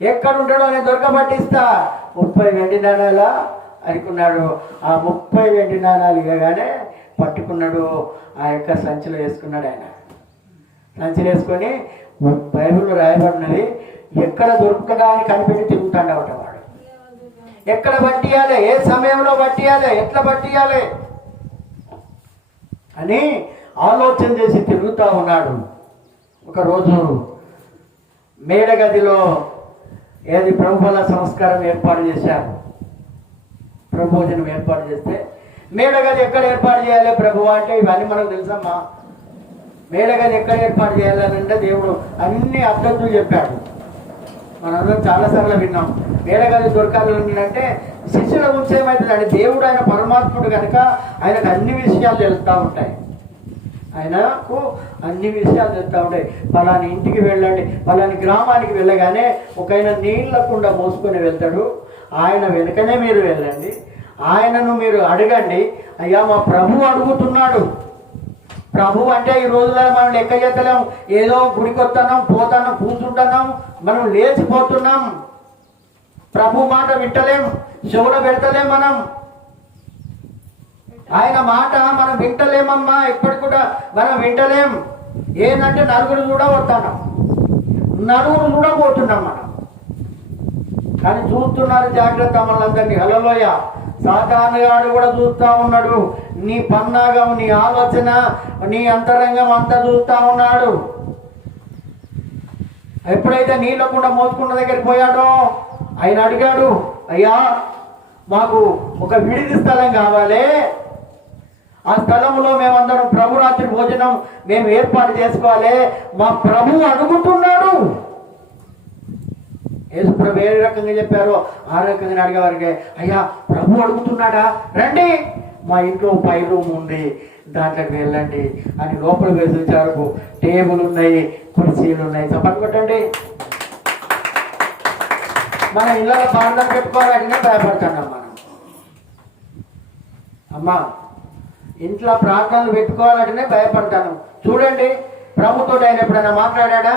ఎక్కడుంటాడో నేను దొరకబట్టిస్తా. 30 వెండి నాణాలా అనుకున్నాడు. ఆ 30 వెండి నాణాలు ఇవ్వగానే పట్టుకున్నాడు, ఆ యొక్క సంచిలో వేసుకున్నాడు. ఆయన సంచిలో వేసుకొని బైబిల్లో రాయబడినది, ఎక్కడ దొరుకుతుందా అని కనిపెట్టి తిరుగుతాడు అవట వాడు. ఎక్కడ పట్టియాలి, ఏ సమయంలో పట్టియాలి, ఎట్లా పట్టియాలి అని ఆలోచన చేసి తిరుగుతూ ఉన్నాడు. ఒకరోజు మేడగదిలో ప్రభువుల సంస్కారం ఏర్పాటు చేశారు, ప్రభోజనం ఏర్పాటు చేస్తే మేడగది ఎక్కడ ఏర్పాటు చేయాలి ప్రభు అంటే ఇవన్నీ మనకు తెలుసమ్మా. మేడగది ఎక్కడ ఏర్పాటు చేయాలని అంటే దేవుడు అన్ని అర్థంతులు చెప్పాడు. మనందరం చాలాసార్లు విన్నాం. మేడగది దొరకాలని అంటే శిష్యుల గురించి ఏమవుతుందంటే దేవుడు ఆయన పరమాత్ముడు కనుక ఆయనకు అన్ని విషయాలు తెలుస్తూ ఉంటాయి. ఆయనకు అన్ని విషయాలు తెలుస్తూ ఉంటాయి. పలాని ఇంటికి వెళ్ళండి, పలాని గ్రామానికి వెళ్ళగానే ఒక ఆయన నీళ్ళకుండా మోసుకొని వెళ్తాడు. ఆయన వెనుకనే మీరు వెళ్ళండి, ఆయనను మీరు అడగండి, అయ్యా మా ప్రభు అడుగుతున్నాడు. ప్రభు అంటే ఈ రోజుల్లో మనం లెక్క చేస్తలేం. ఏదో గుడికి వస్తున్నాం, పోతున్నాం, కూర్చుంటున్నాం, మనం లేచిపోతున్నాం. ప్రభు మాట వింటలేం, చెవులో పెడతలేం. మనం ఆయన మాట మనం వింటలేమమ్మా. ఇప్పటికి కూడా మనం వింటలేం. ఏంటంటే నలుగురు కూడా వస్తున్నాం, నలుగురు కూడా పోతున్నాం మనం. కానీ చూస్తున్నారు జాగ్రత్త మనందరినీ. హల్లెలూయ. సాతానుగాడు కూడా చూస్తూ ఉన్నాడు. నీ పన్నాగం, నీ ఆలోచన, నీ అంతరంగం అంతా చూస్తూ ఉన్నాడు. ఎప్పుడైతే నీళ్ళకుండా మోసుకున్న దగ్గరికి పోయాడో ఆయన అడిగాడు, అయ్యా మాకు ఒక విడిది స్థలం కావాలి, ఆ స్థలంలో మేమందరం ప్రభు రాత్రి భోజనం మేము ఏర్పాటు చేసుకోవాలి, మా ప్రభు అడుగుతున్నాడు. యేసు ప్రభు ఏ రకంగా చెప్పారో ఆ రకంగా అడిగేవారికి, అయ్యా ప్రభు అడుగుతున్నాడా, రండి మా ఇంట్లో 5 రూమ్ ఉంది, దాంట్లోకి వెళ్ళండి అని లోపల వేసి టేబుల్ ఉన్నాయి, కుర్చీలు ఉన్నాయి. చప్పట్లు కొట్టండి. మన ఇళ్ళలో ప్రార్థన పెట్టుకోవాలంటేనే భయపడుతున్నాం మనం. అమ్మా ఇంట్లో ప్రార్థనలు పెట్టుకోవాలంటేనే భయపడతాను. చూడండి, ప్రభుతో ఆయన ఎప్పుడైనా మాట్లాడా?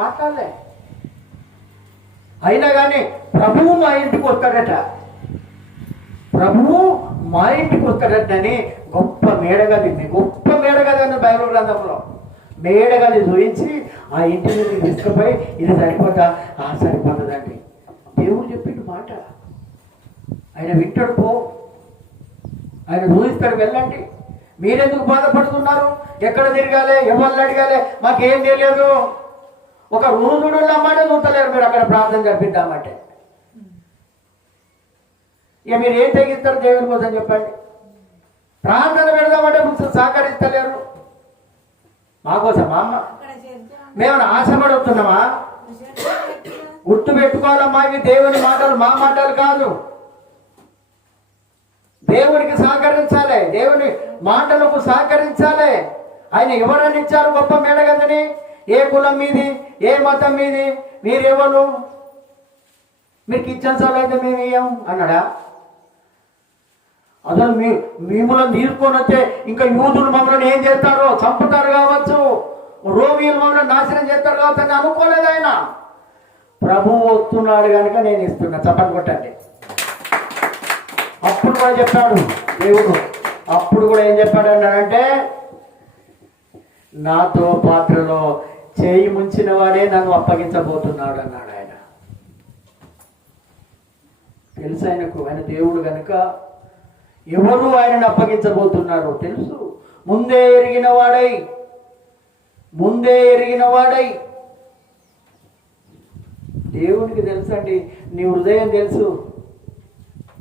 మాట్లాడలే. అయినా కానీ ప్రభువు మా ఇంటికి వస్తాడట, ప్రభువు మా ఇంటికి వస్తాడటని గొప్ప మేడగది అని బైబిల్ గ్రంథంలో మేడగది చూపించి ఆ ఇంటి మీద తీసుకుపోయి ఇది సరిపోతా, సరిపోతుందండి. దేవుడు చెప్పిండు మాట, ఆయన వింటాడు. పో, ఆయన చూపిస్తాడు, వెళ్ళండి. మీరెందుకు బాధపడుతున్నారు? ఎక్కడ తిరగాలి, ఎవరిని అడగాలి, మాకేం తెలియదు. ఒక రూజుడు అమ్మాట చూస్తలేరు మీరు అక్కడ ప్రార్థన జరిపిద్దామంటే. ఇక మీరు ఏం తెగిస్తారు దేవుని కోసం చెప్పండి? ప్రార్థన పెడదామంటే కొంచెం సహకరిస్తలేరు. మాకోసం అమ్మ మేము ఆశపడుతున్నామా? గుర్తు పెట్టుకోవాలమ్మా, ఇవి దేవుని మాటలు, మా మాటలు కాదు. దేవునికి సహకరించాలి, దేవుని మాటలకు సహకరించాలి. ఆయన ఎవరని ఇచ్చారు గొప్ప మేడగదని? ఏ కులం మీది, ఏ మతం మీది, మీరెవరు? మీరు కిచెన్ సభ అయితే మేము ఇయ్యం అన్నాడా? అసలు మిమ్మల్ని తీసుకొని వస్తే ఇంకా యూదులు మమ్మల్ని ఏం చేస్తారో, చంపుతారు కావచ్చు, రోమిలు మమ్మల్ని నాశనం చేస్తారు కావచ్చు అని అనుకోలేదు ఆయన. ప్రభువు వస్తున్నాడు కనుక నేను ఇస్తున్నా. చప్పట్లు కొట్టండి. అప్పుడు కూడా చెప్పాడు దేవుడు, అప్పుడు కూడా ఏం చెప్పాడు అన్నాడంటే, నాతో పాత్రలో చేయి ముంచిన వాడే నన్ను అప్పగించబోతున్నాడు అన్నాడు ఆయన. తెలుసు ఆయనకు, ఆయన దేవుడు కనుక ఎవరు ఆయనను అప్పగించబోతున్నారో తెలుసు. ముందే ఎరిగిన వాడై దేవుడికి తెలుసండి. నీ హృదయం తెలుసు,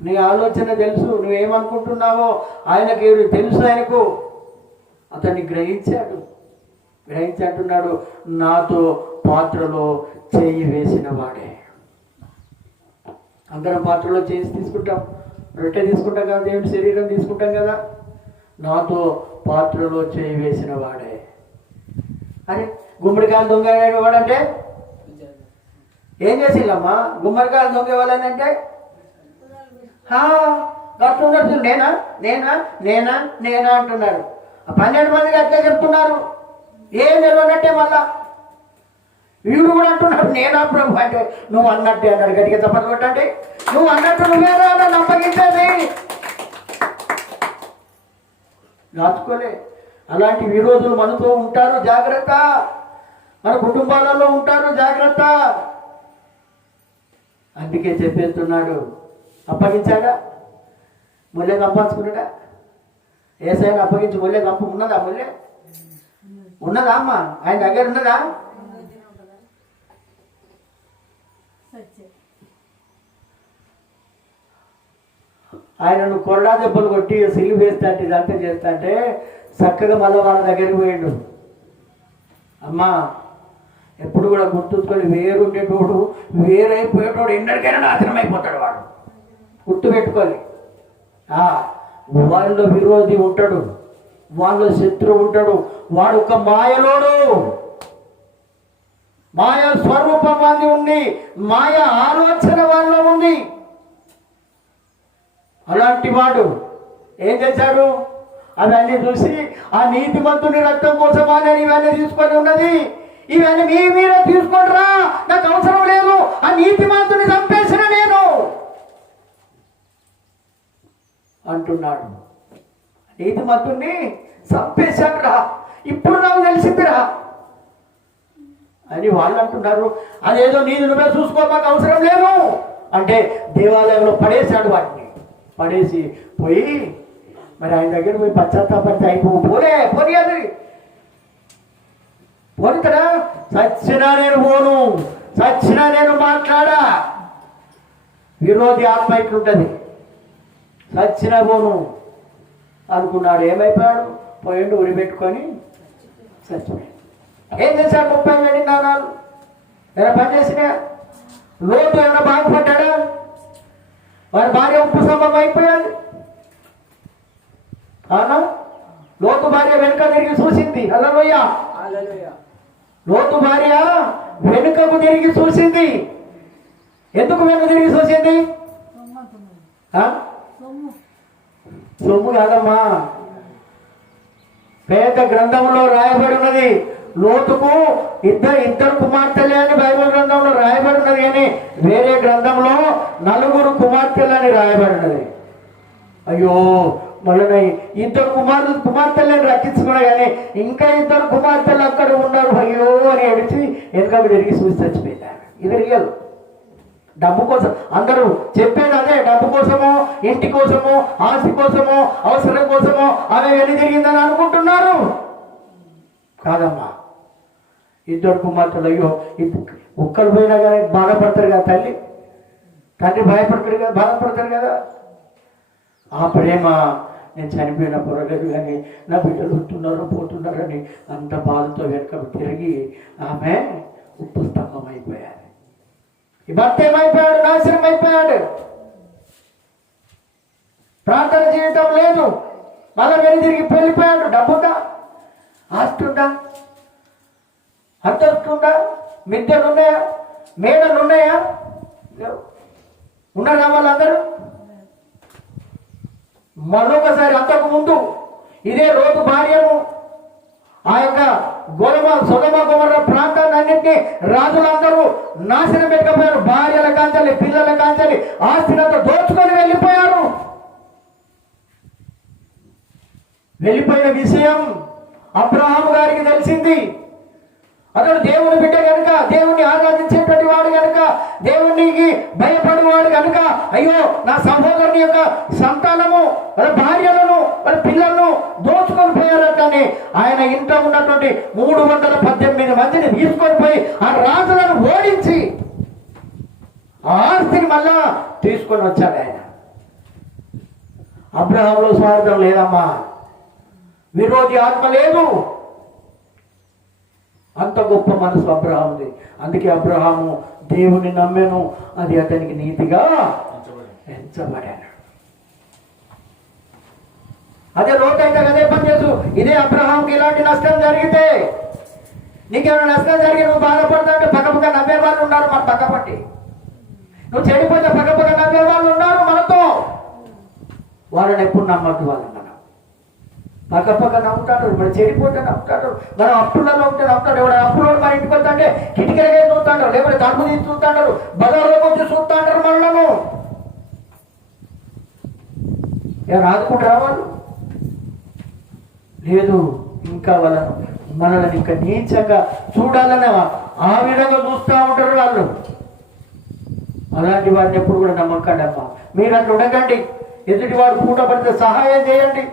నీ ఆలోచన తెలుసు, నువ్వేమనుకుంటున్నావో ఆయనకి తెలుసు. ఆయనకు అతన్ని గ్రహించి అంటున్నాడు, నాతో పాత్రలో చేయి వేసిన వాడే. అందరం పాత్రలో చేసి తీసుకుంటాం, రొట్టె తీసుకుంటాం కదా, దేవుని శరీరం తీసుకుంటాం కదా. నాతో పాత్రలో చేయి వేసిన వాడే. అరే గుమ్మడికాయలు దొంగ వాడంటే ఏం చేసిందమ్మా? గుమ్మడికాయలు దొంగ వాళ్ళనంటే గట్టు నేనా నేనా నేనా నేనా అంటున్నాడు. 12 మందికి అట్లే చెప్తున్నారు, ఏం నిలవనట్టే. మళ్ళా వీడు కూడా అంటున్నాడు, నేనా ప్రభు అంటే నువ్వు అన్నట్టే అన్నాడు. గట్టిగా తప్పని కొట్టండి. నువ్వు అన్నట్టు నువ్వేనా నన్ను అప్పగించేది? దాచుకోలే. అలాంటి విరోధులు మనతో ఉంటారు, జాగ్రత్త. మన కుటుంబాలలో ఉంటారు, జాగ్రత్త. అందుకే చెప్పేస్తున్నాడు, అప్పగించాడా? ముల్లె సంపాదించుకున్నాడా? ఏసైనా అప్పగించి ముల్లె సంప ఉన్నదా? ముల్లె ఉన్నదా అమ్మ? ఆయన దగ్గర ఉన్నదా? ఆయనను కొరడా దెబ్బలు కొట్టి సిలువ వేస్తా అంటే ఇదంతా చేస్తా అంటే చక్కగా మళ్ళీ వాళ్ళ దగ్గరికి పోయిండు. అమ్మా ఎప్పుడు కూడా గుర్తుంచుకొని వేరుండేటోడు వేరైపోయేటోడు ఎన్నటికైనా నాశనం అయిపోతాడు. వాడు గుర్తుపెట్టుకోవాలి. వాళ్ళ విరోధి ఉంటాడు, వాళ్ళ శత్రువు ఉంటాడు. వాడు ఒక మాయలోడు, మాయ స్వరూపం వాళ్ళది ఉంది, మాయ ఆలోచన వాళ్ళలో ఉంది. అలాంటి వాడు ఏం చేశాడు? అవన్నీ చూసి ఆ నీతిమంతుని రక్తం కోసం అని ఇవన్నీ తీసుకొని ఉన్నది, ఇవన్నీ మీరే తీసుకుంటారా, నాకు అవసరం లేదు, ఆ నీతిమంతుని చంపేసిన నేను అంటున్నాడు. నీతిమంతుణ్ణి చంపేశాడురా, ఇప్పుడు నాకు తెలిసిందిరా అని వాళ్ళు అంటున్నారు. అదేదో నీది నువ్వే చూసుకో, మాకు అవసరం లేదు అంటే దేవాలయంలో పడేశాడు. వాటిని పడేసి పోయి మరి ఆయన దగ్గర పోయి పశ్చాత్తాపడితే పోనీ అది పోనీ కదా. చచ్చినా నేను పోను, చచ్చినా నేను మాట్లాడా. విరోధి ఆత్మ ఇట్లుంటుంది, చచ్చినా పోను అనుకున్నాడు. ఏమైపోయాడు? పోయిండు, ఉరి పెట్టుకొని చచ్చిపోయాడు. ఏం చేశాడు? 30 వేడి నాణాలు ఏమైనా పని చేసినా? లోతు ఏమైనా బాగుపడ్డా? వారి భార్య ఉప్పు స్తంభం అయిపోయాడు. అవునా? లోతు భార్య వెనుక తిరిగి చూసింది. హల్లెలూయా. లోతు భార్య వెనుకకు తిరిగి చూసింది. ఎందుకు వెనుక తిరిగి చూసింది? సొమ్ము కాదమ్మా, పేద గ్రంథంలో రాయబడి ఉన్నది. లోతుకు ఇద్దరు కుమార్తెలే అని బైబిల్ గ్రంథంలో రాయబడి ఉన్నది, కానీ వేరే గ్రంథంలో 4 కుమార్తెలని రాయబడినది. అయ్యో మళ్ళీ ఇద్దరు కుమార్తెలను రక్షించుకున్నా కానీ ఇంకా 2 కుమార్తెలు అక్కడ ఉన్నారు, అయ్యో అని ఏడిచి వెనుకకు తిరిగి చూసి చచ్చిపోయినారు. ఇది రియల్. డబ్బు కోసం అందరూ చెప్పేది అదే, డబ్బు కోసమో, ఇంటి కోసమో, ఆస్తి కోసమో, అవసరం కోసమో అవి వెళ్ళి తిరిగిందని అనుకుంటున్నారు. కాదమ్మా, 2 కుమార్తెలు. అయ్యో ఒక్కరు పోయినా కానీ బాధపడతారు కదా తల్లి, తండ్రి భయపడతారు కదా, బాధపడతారు కదా. ఆ ప్రేమ నేను చనిపోయిన పొరలేదు కానీ నా బిడ్డలు ఉంటున్నారు పోతున్నారని అంత బాధతో వెనుక తిరిగి ఆమె ఉప్పు స్తంభం అయిపోయారు. ఈ భర్త ఏమైపోయాడు? నాశనం అయిపోయాడు. ప్రార్థన చేయటం లేదు, మళ్ళీ వెళ్ళి తిరిగి వెళ్ళిపోయాడు. డబ్బుందా, ఆస్తి ఉందా, అంతస్తు ఉందా, మిద్దెలు ఉన్నాయా, మేడలు ఉన్నాయా? ఉన్నారా వాళ్ళందరూ? మరొకసారి అంతకు ముందు ఇదే లోతు భార్యను ఆ యొక్క సొదొమ గొమొర్రా ప్రాంతాన్ని అన్నింటినీ రాజులందరూ నాశనం పెట్టకపోయారు. భార్యల కాంచాలి, పిల్లల కాంచాలి, ఆస్తినంతా దోచుకొని వెళ్ళిపోయారు. వెళ్ళిపోయిన విషయం అబ్రహాము గారికి తెలిసింది. అతడు దేవుని బిడ్డ కనుక, దేవుణ్ణి ఆరాధించేటువంటి వాడు కనుక, దేవునికి భయపడేవాడు కనుక, అయ్యో నా సహోదరుని యొక్క సంతానము, వాళ్ళ భార్యలను, వాళ్ళ పిల్లలను దోచుకొని పోయారని ఆయన ఇంట్లో ఉన్నటువంటి 318 మందిని తీసుకొని పోయి ఆ రాజులను ఓడించి ఆ ఆస్తిని మళ్ళా తీసుకొని వచ్చాడు ఆయన. అబ్రహాములో స్వార్థం లేదమ్మా, విరోధి ఆత్మ లేదు. అంత గొప్ప మనసు అబ్రహాముది. అందుకే అబ్రహాము దేవుని నమ్మెను, అది అతనికి నీతిగా ఎంచబడాను. అదే లోటు అయితే అదే పని చేసు. ఇదే అబ్రహాంకి ఇలాంటి నష్టం జరిగితే, నీకేమైనా నష్టం జరిగి నువ్వు బాధపడతాంటే పక్కపక్క నవ్వే వాళ్ళు ఉన్నారు మన పక్కపట్టి. నువ్వు చెడిపోతే పక్కపక్క నవ్వే వాళ్ళు ఉన్నారు మనతో. వాళ్ళని ఎప్పుడు నమ్మద్దు. వాళ్ళని మనం పక్కపక్క నమ్ముతాడు, మరి చెడిపోతే నమ్ముతాడు, మనం అప్పులలో ఉంటే నమ్ముతాడు. ఎవడ అప్పులో మన ఇంటికి వస్తుంటే కిటికీలకే చూస్తాడు, లేకపోతే తలుపు తీసి చూస్తాడు, బజార్లోకి వచ్చి చూస్తాంటారు మనలను. ఎవరు ఆదుకుంటారా వాళ్ళు? లేదు, ఇంకా వాళ్ళను మనల్ని ఇంకా నీచంగా చూడాలని ఆ విధంగా చూస్తూ ఉంటారు వాళ్ళు. అలాంటి వాడిని ఎప్పుడు కూడా నమ్మకండి అమ్మా. మీరు అట్లా ఉండకండి. ఎదుటి వాడు పూట పడితే సహాయం చేయండి.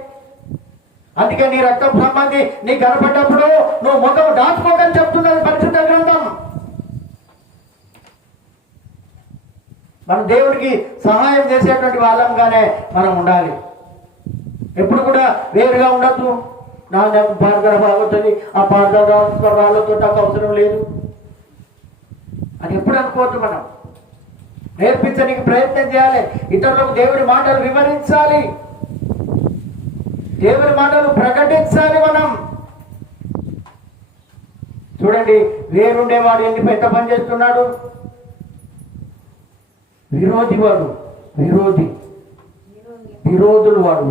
అందుకే నీ రక్తం సంబంధి నీ కనపడ్డప్పుడు నువ్వు ముఖం దాచుకోకని చెప్తున్నది పరిశుద్ధ గ్రంథం. మనం దేవుడికి సహాయం చేసేటువంటి వాళ్ళంగానే మనం ఉండాలి. ఎప్పుడు కూడా వేరుగా ఉండద్దు. నా పాడగడ బాగుంటుంది, ఆ పాడగడ రాళ్ళతో నాకు అవసరం లేదు అని ఎప్పుడు అనుకోవద్దు. మనం నేర్పించడానికి ప్రయత్నం చేయాలి. ఇతరులకు దేవుడి మాటలు వివరించాలి, దేవుడి మాటలు ప్రకటించాలి. మనం చూడండి, వేరుండేవాడు ఎంత పని చేస్తున్నాడు. విరోధి వాడు, విరోధుడు వాడు,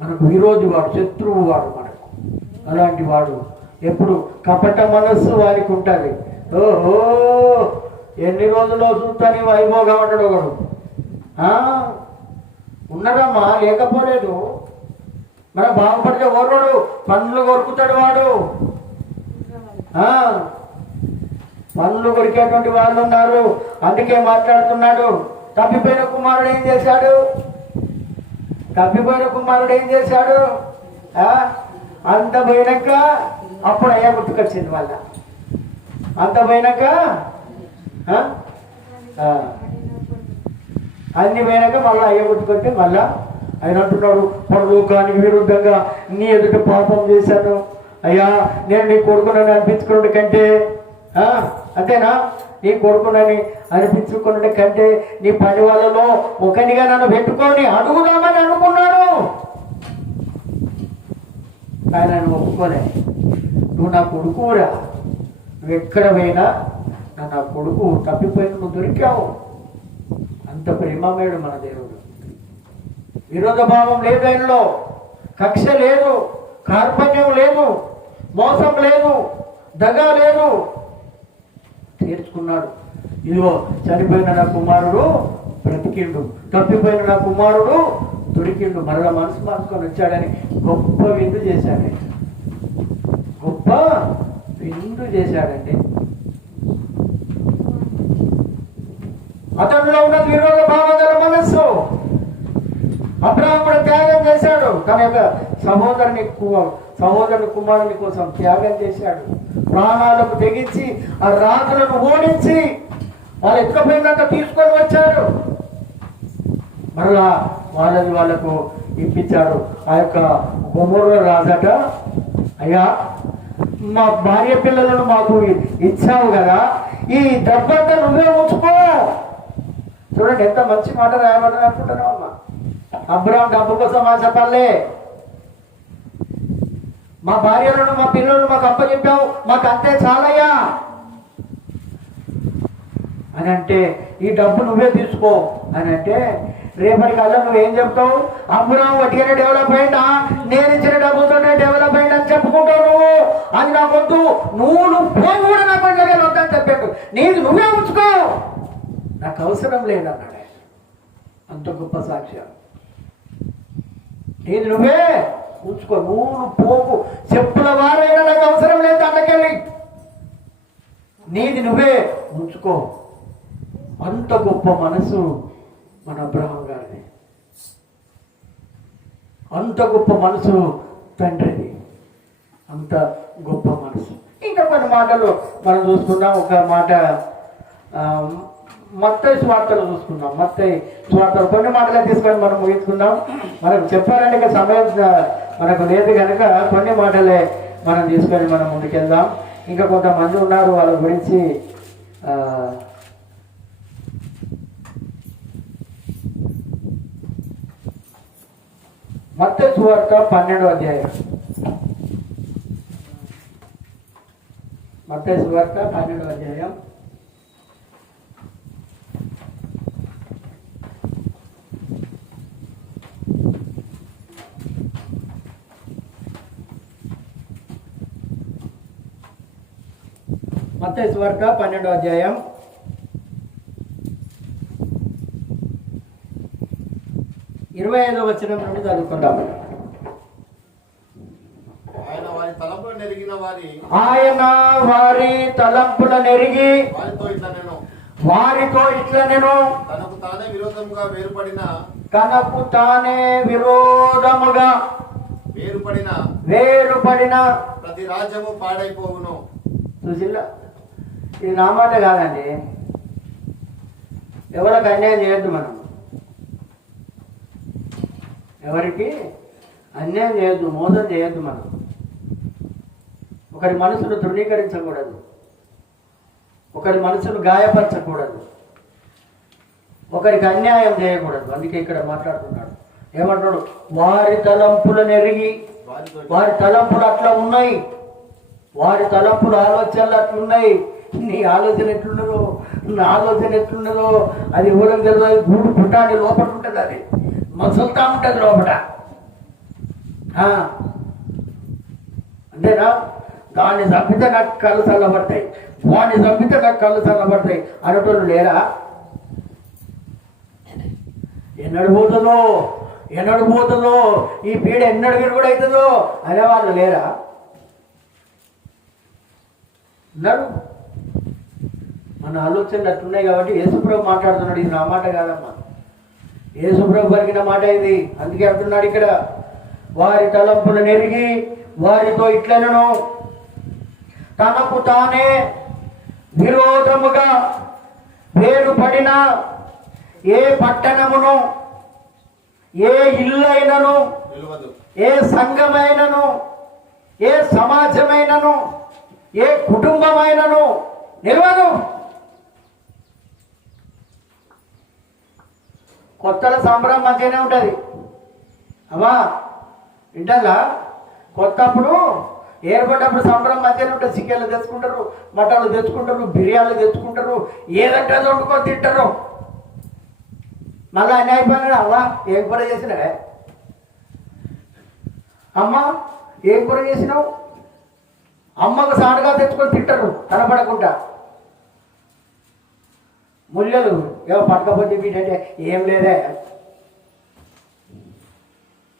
మనకు విరోధి వాడు, శత్రువు వాడు మనకు. అలాంటి వాడు ఎప్పుడు కపట మనస్సు వారికి ఉంటుంది. ఓహో, ఎన్ని రోజుల్లో చూస్తాను వైభోగం అంటాడు ఒకడు. ఉన్నదమ్మా, లేకపోలేదు. మనం బాగుపడితే ఓర్వడు, పనులు కొరుకుతాడు వాడు. పనులు కొరికేటువంటి వాళ్ళు ఉన్నారు. అందుకే మాట్లాడుతున్నాడు. తప్పిపోయిన కుమారుడు ఏం చేశాడు? అంత పోయినాక అప్పుడు అయ్యా గుర్తుకొచ్చింది. వాళ్ళ అంత పోయినాక అన్ని పోయినాక మళ్ళీ అయ్య గుర్తుకొస్తే మళ్ళా ఆయన అంటున్నాడు, పరలోకానికి విరుద్ధంగా నీ ఎదుట పాపం చేశాను అయ్యా, నేను నీ కొడుకునని అనిపించుకున్న కంటే, అంతేనా, నీ కొడుకునని అనిపించుకున్న కంటే నీ పని వాళ్ళలో ఒకనిగా నన్ను పెట్టుకొని అడుగుదామని అనుకున్నాడు. ఆయన ఒప్పుకోలే. నువ్వు నా కొడుకురా, నువ్వు ఎక్కడ పోయినా నా కొడుకు, తప్పిపోయిన నువ్వు దొరికావు. అంత ప్రేమమేడు మన దేవుడు. విరోధ భావం లేదు ఆయనలో, కక్ష లేదు, కార్పణ్యం లేదు, మోసం లేదు, దగ లేదు. తీర్చుకున్నాడు. ఇదిగో చనిపోయిన నా కుమారుడు బ్రతికిండు, తప్పిపోయిన నా కుమారుడు దొరికిండు, మరలా మనసు మార్చుకొని వచ్చాడని గొప్ప విందు చేశాడు. గొప్ప విందు చేశాడండి. అతనిలో ఉన్న విరోధ భావగల మనస్సు. అబ్రహాము కూడా త్యాగం చేశాడు. తన యొక్క సహోదరుని కుమారుని కోసం త్యాగం చేశాడు. ప్రాణాలకు తెగించి ఆ రాజులను ఓడించి వాళ్ళు ఎత్తుకపోయినాక తీసుకొని వచ్చాడు. మరలా వాళ్ళకు ఇప్పించాడు. ఆ యొక్క గొమొర్రా రాజట, అయ్యా మా భార్య పిల్లలను మాకు ఇచ్చావు కదా, ఈ డబ్బంతా నువ్వే ఉంచుకో. చూడండి ఎంత మంచి మాట రాయబడ్డది అనుకుంటున్నావు అమ్మా. అబ్రహాం డబ్బు కోసం ఆశపడలే. మా భార్యలను మా పిల్లలను మాకు అప్పచెప్పావు, మాకు అంతే చాలయ్యా అని అంటే, ఈ డబ్బు నువ్వే తీసుకో అని అంటే, రేపటి కల్లా నువ్వేం చెప్తావు? అబ్రహాం వట్టిగానే డెవలప్ అయిందా, నేను ఇచ్చిన డబ్బుతోనే డెవలప్ అయింది అని చెప్పుకుంటావు నువ్వు. అది నాకొద్దు, నువ్వు పోయి కూడా నా పండుగ వద్దని చెప్పాడు. నీది నువ్వే ఉంచుకో, నాకు అవసరం లేదన్నాడు. అంత గొప్ప సాక్ష్యం. నీది నువ్వే ఉంచుకో, నువ్వు పోకు, చెప్పుల వారైనా నాకు అవసరం లేదు అన్నకెళ్ళి, నీది నువ్వే ఉంచుకో. అంత గొప్ప మనసు మన అబ్రహాం గారిది. అంత గొప్ప మనసు తండ్రిది. అంత గొప్ప మనసు. ఇంకా కొన్ని మాటలు మనం చూసుకుందాం. ఒక మాట మత్తయి సువార్తలు చూసుకుందాం. మత్తయి సువార్తలు కొన్ని మాటలే తీసుకొని మనం ముగించుకుందాం. మనకు చెప్పాలంటే ఇక సమయం మనకు లేదు కనుక కొన్ని మాటలే మనం తీసుకొని మనం ముందుకెళ్దాం. ఇంకా కొంతమంది ఉన్నారు, వాళ్ళ గురించి మత్తయి సువార్త 12వ అధ్యాయం. మత్తయి సువార్త 12వ అధ్యాయం. మత్తయి సువార్త 12వ అధ్యాయం 25వ వచనం నుండి చదువుకుందాం. ఆయన వారి తలంపుల నెరిగి వారితో ఇట్లా నేను తనకు తానే విరోధముగా వేరుపడిన ప్రతి రాజ్యము పాడైపోవును. చూసిల్లా, ఇది నా మాట కాదండి. ఎవరికి అన్యాయం చేయొద్దు మనం, ఎవరికి అన్యాయం చేయొద్దు, మోసం చేయొద్దు మనం. ఒకరి మనసును తృణీకరించకూడదు, ఒకరి మనసును గాయపరచకూడదు, ఒకరికి అన్యాయం చేయకూడదు. అందుకే ఇక్కడ మాట్లాడుతున్నాడు, ఏమంటాడు? వారి తలంపులను ఎరిగి, వారి తలంపులు అట్లా ఉన్నాయి, వారి తలంపులు ఆలోచనలు అట్లున్నాయి. నీ ఆలోచన ఎట్లున్నదో, నా ఆలోచన ఎట్లున్నదో అది ఊరికి తెలియదు. గూడు పుట్టాడి లోపల ఉంటుంది, అది మసులుతా ఉంటుంది లోపల. అంతేనా? దాన్ని చంపితే నాకు కళ్ళు చల్లబడతాయి, వాడిని చంపితే నాకు కళ్ళు చల్లబడతాయి అనేటోళ్ళు లేరా? ఎన్నడు పోతుందో, ఎన్నడు పోతుందో, ఈ పీడ ఎన్నడు కూడా అవుతుందో అనేవాళ్ళు లేరా? అన్నాడు. మన ఆలోచనలు అట్లున్నాయి కాబట్టి యేసుప్రభు మాట్లాడుతున్నాడు. ఇది నా మాట కాదమ్మా, యేసుప్రభు పలికిన మాట ఇది. అందుకే అంటున్నాడు ఇక్కడ, వారి తలంపులను ఎరిగి వారితో ఇట్లనను, తనకు తానే విరోధముగా వేరుపడిన ఏ పట్టణమును, ఏ ఇల్లైనను, ఏ సంఘమైనను, ఏ సమాజమైనను, ఏ కుటుంబమైనను నిలవదు. కొత్తల సంబరం మంచిగానే ఉంటుంది అమ్మా, ఇంటల్లా కొత్తప్పుడు ఏర్పడ్డప్పుడు సంబరం మంచిగానే ఉంటుంది. చికెన్లు తెచ్చుకుంటారు, మటన్లు తెచ్చుకుంటారు, బిర్యానీలు తెచ్చుకుంటారు, ఏదంటే అది వండుకొని తింటారు. మళ్ళీ అన్నీ అయిపోయినాడు. అవ్వ ఏం కూర చేసినావే, అమ్మ ఏం కూర చేసినావు, అమ్మకు సాటుగా తెచ్చుకొని తింటారు కనపడకుండా. ముల్లలు ఏమో పట్టకపోతే వీటంటే ఏం లేదే,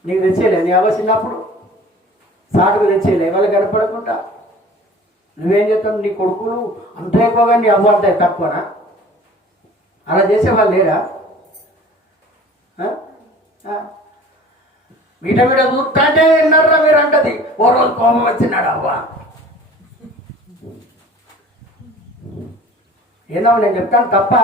నీకు తెచ్చేయలే, నీ అవ్వ చిన్నప్పుడు సాటుకు తెచ్చేయలే వాళ్ళు కనపడకుండా. నువ్వేం చేస్తావు? నీ కొడుకులు అంత ఎక్కువగా నీ అవ్వ అంత తక్కువనా? అలా చేసేవాళ్ళు లేరా? మీట మీద చూస్తాంటే విన్నారా మీరు అంటది. ఓ రోజు కోపం వచ్చినాడు అవ్వ. ఏదో నేను చెప్తాను తప్ప,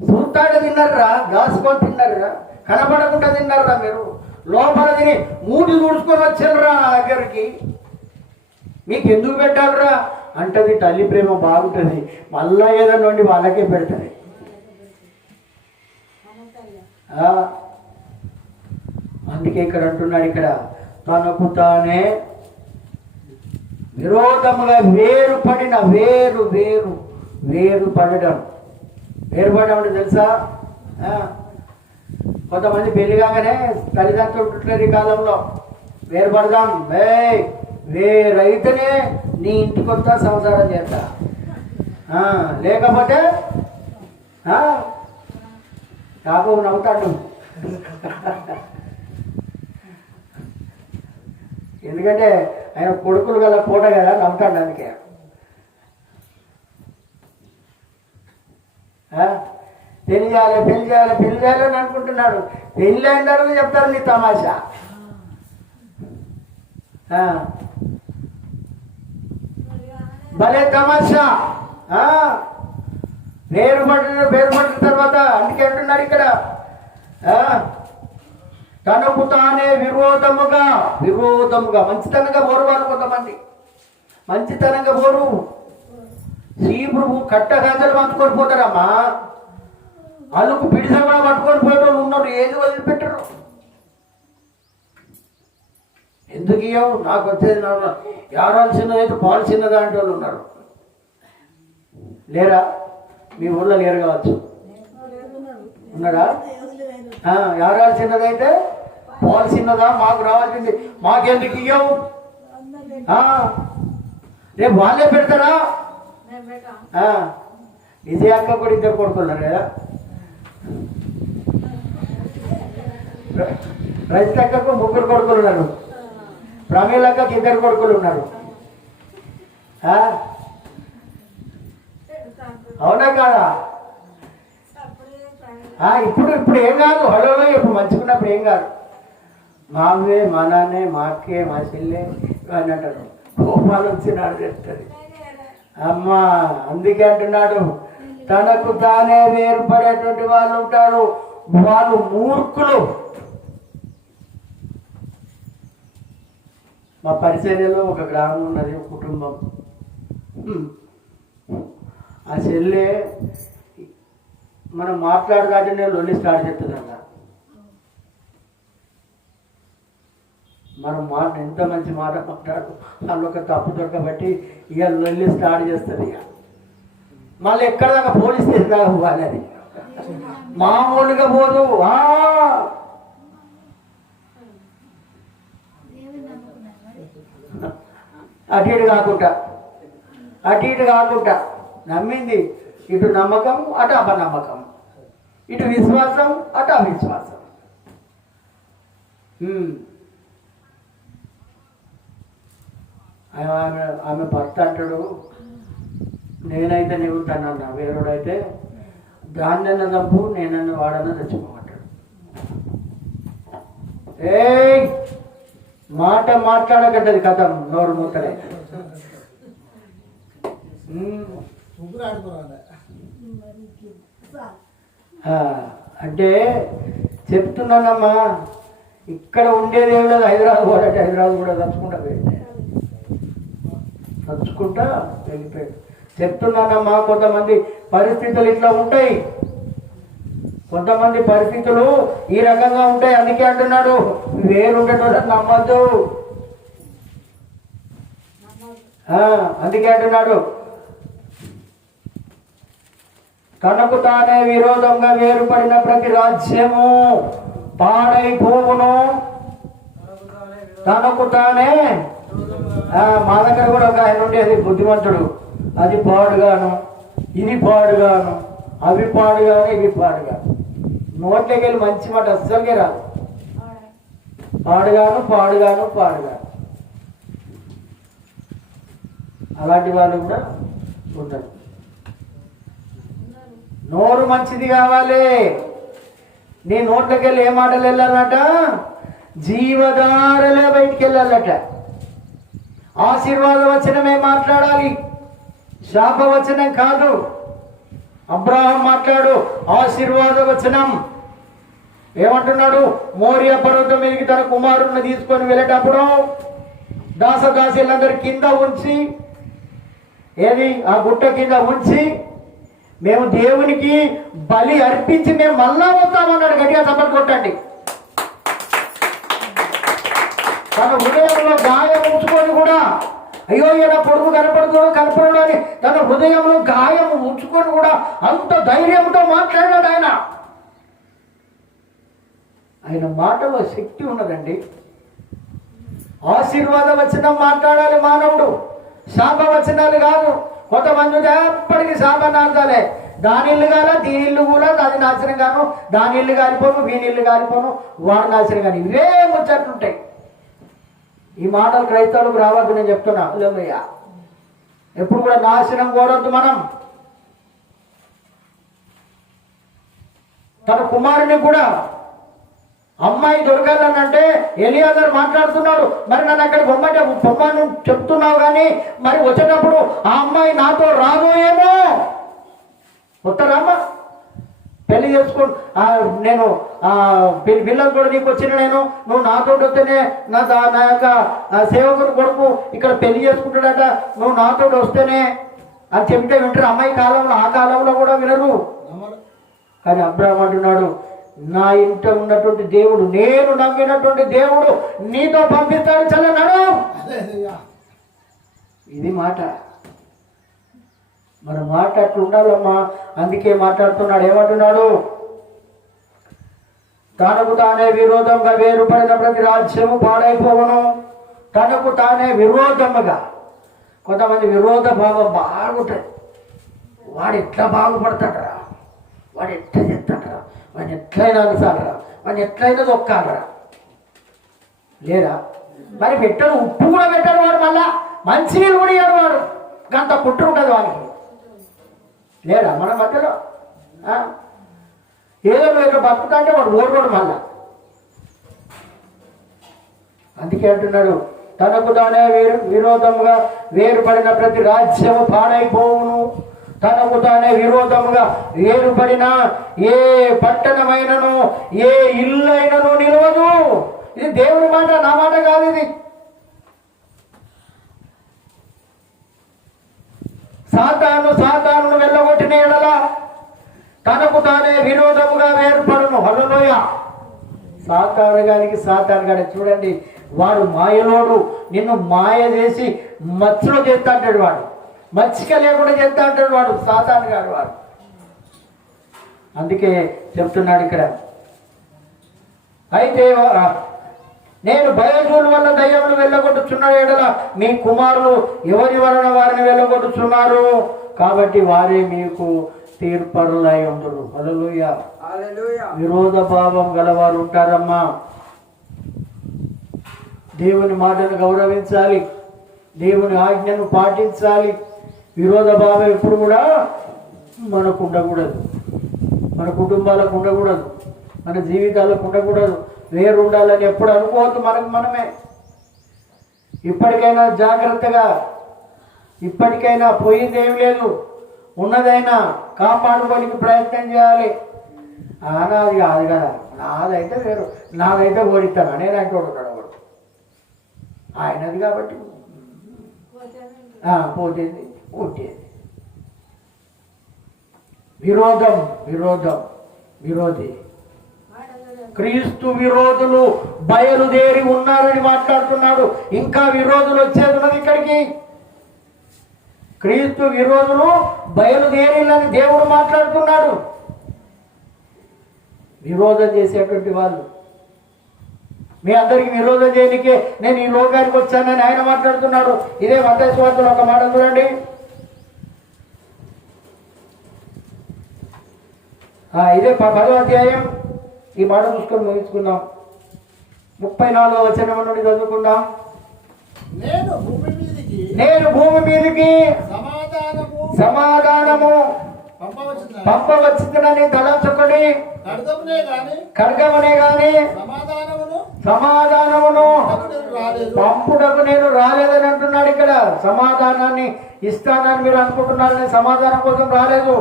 చూస్తాడే తిన్నారా, దాచుకొని తిన్నారా, కనపడకుండా తిన్నారా? మీరు లోపల తిని మూడు తుడుచుకొని వచ్చారా నా దగ్గరికి. మీకు ఎందుకు పెట్టాలరా అంటది. తల్లి ప్రేమ బాగుంటుంది, మళ్ళా ఏదన్నా వండి వాళ్ళకే పెడతాయి. అందుకే ఇక్కడ అంటున్నాడు, ఇక్కడ తనకు తానే విరోధముగా వేరుపడిన, వేరుపడడం. వేరుపడడం అంటే తెలుసా? కొంతమంది పెళ్లి కాగానే తల్లిదండ్రులు ఉంటున్నారు ఈ కాలంలో, వేరుపడదాం, వేరైతేనే నీ ఇంటికి వస్తా, సంసారం చేస్తా, లేకపోతే కాకు నవ్వుతాడు. ఎందుకంటే ఆయన కొడుకులు గల పూట కదా, నవ్వుతాడు. అందుకే పెళ్లి చేయాలి అని అనుకుంటున్నాడు. పెళ్ళి అయిన తర్వాత చెప్తారు నీ తమాషా. భలే తమాషా. వేరుపడిన తర్వాత అందుకే అంటున్నాడు ఇక్కడ, తనకు తానే విరోధముగా మంచితనంగా పోరు వాళ్ళు. కొంతమంది మంచితనంగా పోరు, చీపురు కట్ట గంజలు పట్టుకొని పోతారమ్మా. అలుకు పిడిస కూడా పట్టుకొని పోయేటోళ్ళు ఉన్నారు, ఏది వదిలిపెట్టరు. ఎందుకు ఇవ్వవు, నాకు వచ్చేది ఎవరాలు చిన్నదైతే పాలు చిన్నదా అంటే వాళ్ళు ఉన్నారు. లేరా? మీ ఊళ్ళో లేరు కావచ్చు, ఉన్నాడా? ఎవరాలు చిన్నదైతే పాలు చిన్నదా, మాకు రావాల్సింది, మాకెందుకు ఇవ్వవు? రేపు వాళ్ళే పెడతారా? విజయ అక్క కూడా ఇద్దరు కొడుకున్నారు కదా, రజిత అక్కకు 3 కొడుకులు ఉన్నారు, ప్రమీల అక్కకి 2 కొడుకులు ఉన్నారు. అవునా కాదా? ఇప్పుడు ఏం కాదు, హలో ఇప్పుడు మంచుకున్నప్పుడు ఏం కాదు. మావే, మా నాన్నే, మా అక్కే, మా చెల్లె అని అంటారు. కోపాలు వచ్చినాడు చెప్తుంది అమ్మా. అందుకే అంటున్నాడు, తనకు తానే వేరుపడేటువంటి వాళ్ళు ఉంటారు, వాళ్ళు మూర్ఖులు. మా పరిచర్యలో ఒక గ్రామం ఉన్నది, ఒక కుటుంబం. ఆ చెల్లె మనం మాట్లాడదాటే నేను లొల్లి స్టార్ట్ చేస్తుందన్న. మనం మాట ఎంత మంచి మాట మాట్లాడు, అందులో ఒక తప్పు దొరకబట్టి ఇక లొల్లి స్టార్ట్ చేస్తుంది. ఇక మళ్ళీ ఎక్కడ దాకా పోలీస్ స్టేషన్ దాకా పోవాలి. అది మామూలుగా పోదు. అటు ఇటు కాకుండా నమ్మింది, ఇటు నమ్మకం అటు అపనమ్మకం, ఇటు విశ్వాసం అటు అవిశ్వాసం. ఆమె భర్త అంటాడు, నేనైతే నిగుతానన్నా, వేరేవాడైతే దాన్నన్నా చంపు, నేనన్నా వాడన్నా తెచ్చుకోమంటాడు. మాట మాట్లాడగట్టది కథం, నోరు మూతలే. అంటే చెప్తున్నానమ్మా, ఇక్కడ ఉండేది ఏమి లేదు, హైదరాబాద్ పోరాటే, హైదరాబాద్ కూడా తచ్చుకుంటా వెళ్ళిపోయాడు. చెప్తున్నానమ్మా, కొంతమంది పరిస్థితులు ఇట్లా ఉంటాయి, కొంతమంది పరిస్థితులు ఈ రకంగా ఉంటాయి. అందుకే అంటున్నాడు, వేరుండేటోళ్ళని నమ్మద్దు. అందుకే అంటున్నాడు, తనకు తానే విరోధంగా వేరుపడిన ప్రతి రాజ్యము పాడైపోవును. తనకు తానే, మా దగ్గర కూడా ఒక ఆయన ఉండేది బుద్ధిమంతుడు, అది పాడుగాను, ఇది పాడుగాను, అవి పాడుగాను, ఇవి పాడుగాను. నోట్లోకి వెళ్ళి మంచి మాట అస్సలుగే రాదు. పాడుగాను పాడుగాను పాడుగాను. అలాంటి వాళ్ళు కూడా ఉంటారు. నోరు మంచిది కావాలి. నీ నోట్లోకి వెళ్ళి ఏ మాటలు వెళ్ళాలట? జీవధారలే బయటికి వెళ్ళాలట. ఆశీర్వాద వచనమే మాట్లాడాలి, శాపవచనం కాదు. అబ్రాహం మాట్లాడు ఆశీర్వాద వచనం. ఏమంటున్నాడు? మోరియా పర్వతం మీదకి తన కుమారుడిని తీసుకొని వెళ్ళేటప్పుడు దాసదాసీలందరూ కింద ఉంచి, ఏది ఆ గుట్ట కింద ఉంచి, మేము దేవునికి బలి అర్పించి మేము మళ్ళా వస్తామన్నాడు. గట్టిగా చప్పట్లు కొట్టండి. తన హృదయంలో గాయం ఉంచుకొని కూడా, అయ్యో ఈయన పొడుగు కనపడడు అని తన హృదయంలో గాయం ఉంచుకొని కూడా అంత ధైర్యంతో మాట్లాడాడు ఆయన. ఆయన మాటలో శక్తి ఉన్నదండి. ఆశీర్వాద వచనం మాట్లాడాలి మానవుడు, శాపవచనాలు కాదు. కొంతమంది ఎప్పటికీ శాపనార్థాలే. దాని ఇల్లు కాల, దీని ఇల్లు కూడా, అది నాశనం గాను, దాని ఇల్లు కాలిపోను, వీని ఇల్లు కాలిపోను, వాడు నాశనం కానీ, ఇవే ముచ్చట్లుంటాయి. ఈ మాటలు క్రైస్తవులకు రావద్దు, నేను చెప్తున్నా. లేదయ్యా, ఎప్పుడు కూడా నాశనం కోరద్దు మనం. తన కుమారుని కూడా అమ్మాయి దొరకాలనంటే ఎలియాజరు మాట్లాడుతున్నాడు, మరి నన్ను అక్కడికి పొమ్మని చెప్తున్నావు కానీ మరి వచ్చేటప్పుడు ఆ అమ్మాయి నాతో రాదు ఏమో. వస్తారమ్మ, పెళ్లి చేసుకో, నేను పిల్లలు కూడా నీకు వచ్చిన, నువ్వు నాతో వస్తేనే నా యొక్క సేవకుని కొడుకు ఇక్కడ పెళ్లి చేసుకుంటాడట, నువ్వు నాతో వస్తేనే అని చెప్తే వింటారు. అమ్మాయి కాలంలో, ఆ కాలంలో కూడా వినరు. కానీ అబ్రాహం అంటున్నాడు, నా ఇంట ఉన్నటువంటి దేవుడు, నేను నమ్మినటువంటి దేవుడు నీతో పంపిస్తాడు, చల్లనాడు. ఇది మాట. మన మాట అట్లా ఉండాలమ్మా. అందుకే మాట్లాడుతున్నాడు. ఏమంటున్నాడు? తనకు తానే విరోధంగా వేరుపడిన ప్రతి రాజ్యము పాడైపోవను. తనకు తానే విరోధముగా. కొంతమంది విరోధ భావం బాగుంటుంది. వాడు ఎట్లా బాగుపడతాడరా, వాడు ఎట్లా చేస్తాడరా, వాడిని ఎట్లయినా అనుసారరా, వాడిని ఎట్లయినా దొక్కాలరా. లేరా? మరి పెట్టడు, ఉప్పు కూడా పెట్టాడు వాడు, మళ్ళా మంచినీళ్ళు కూడా ఇయ్యాడు వాడు. గంత కుట్ర ఉంటుంది వాడికి. లేరా మన మధ్యలో? ఏదో నువ్వు ఇక్కడ బతుకుతా అంటే వాడు ఓడవాడు మళ్ళా. అందుకే అంటున్నాడు, తనకు తానే విరోధముగా వేరుపడిన ప్రతి రాజ్యము పాడైపోవును. తనకు తానే విరోధముగా ఏర్పడిన ఏ పట్టణమైనను ఏ ఇల్లు అయినను నిలవదు. ఇది దేవుని మాట, నా మాట కాదు. ఇది సాతాను వెళ్ళగొట్టిన ఎడల తనకు తానే విరోధముగా ఏర్పడును. హల్లెలూయ. సాతాను గారికి చూడండి, వాడు మాయలోడు. నిన్ను మాయ చేసి మచ్చలో చేస్తా అంటాడు వాడు, మచ్చిక లేకుండా చేస్తా అంటాడు వాడు, సాతాను గాడు వాడు. అందుకే చెప్తున్నాడు ఇక్కడ, అయితే నేను భయజూల వల్ల దయ్యములు వెళ్ళగొట్టుచున్న ఎడల మీ కుమారులు ఎవరి వలన వారిని వెళ్ళగొట్టుచున్నారు, కాబట్టి వారే మీకు తీర్పరులై ఉండును. హల్లెలూయా. విరోధ భావం గలవారు ఉంటారమ్మా. దేవుని మాటను గౌరవించాలి, దేవుని ఆజ్ఞను పాటించాలి. విరోధ భావం ఎప్పుడు కూడా మనకు ఉండకూడదు, మన కుటుంబాలకు ఉండకూడదు, మన జీవితాలకు ఉండకూడదు. వేరు ఉండాలని ఎప్పుడు అనుకోవద్దు. మనమే ఇప్పటికైనా జాగ్రత్తగా, ఇప్పటికైనా పోయింది ఏం లేదు, ఉన్నదైనా కాపాడుకోనికి ప్రయత్నం చేయాలి. నాది కాదు కదా, నాదైతే వేరు, నాదైతే ఓడిస్తాను నేను అంటూ ఉంటాడు వాడు. ఆయనది కాబట్టి పోతేది పుట్టేది. విరోధి క్రీస్తు విరోధులు బయలుదేరి ఉన్నారని మాట్లాడుతున్నాడు. ఇంకా విరోధులు వచ్చేది ఉన్నది ఇక్కడికి. క్రీస్తు విరోధులు బయలుదేరిలని దేవుడు మాట్లాడుతున్నాడు. విరోధం చేసేటువంటి వాళ్ళు, మీ అందరికి విరోధం చేయనికే నేను ఈ లోకానికి వచ్చానని ఆయన మాట్లాడుతున్నాడు. ఇదే మత్తయి సువార్తలో ఒక మాట చూడండి. ఇదే 10వ అధ్యాయం. ఈ మాట చూసుకొని ముగించుకుందాం. 34వ వచనం నుండి చదువుకుందాం. నేను భూమి మీదకి సమాధానము పంపవచ్చునని తలంచుకొని ఖడ్గమునే గాని సమాధానమును పంపుటకు నేను రాలేదని అంటున్నాడు. ఇక్కడ సమాధానాన్ని ఇస్తానని మీరు అనుకుంటున్నారు, నేను సమాధానం కోసం రాలేదు.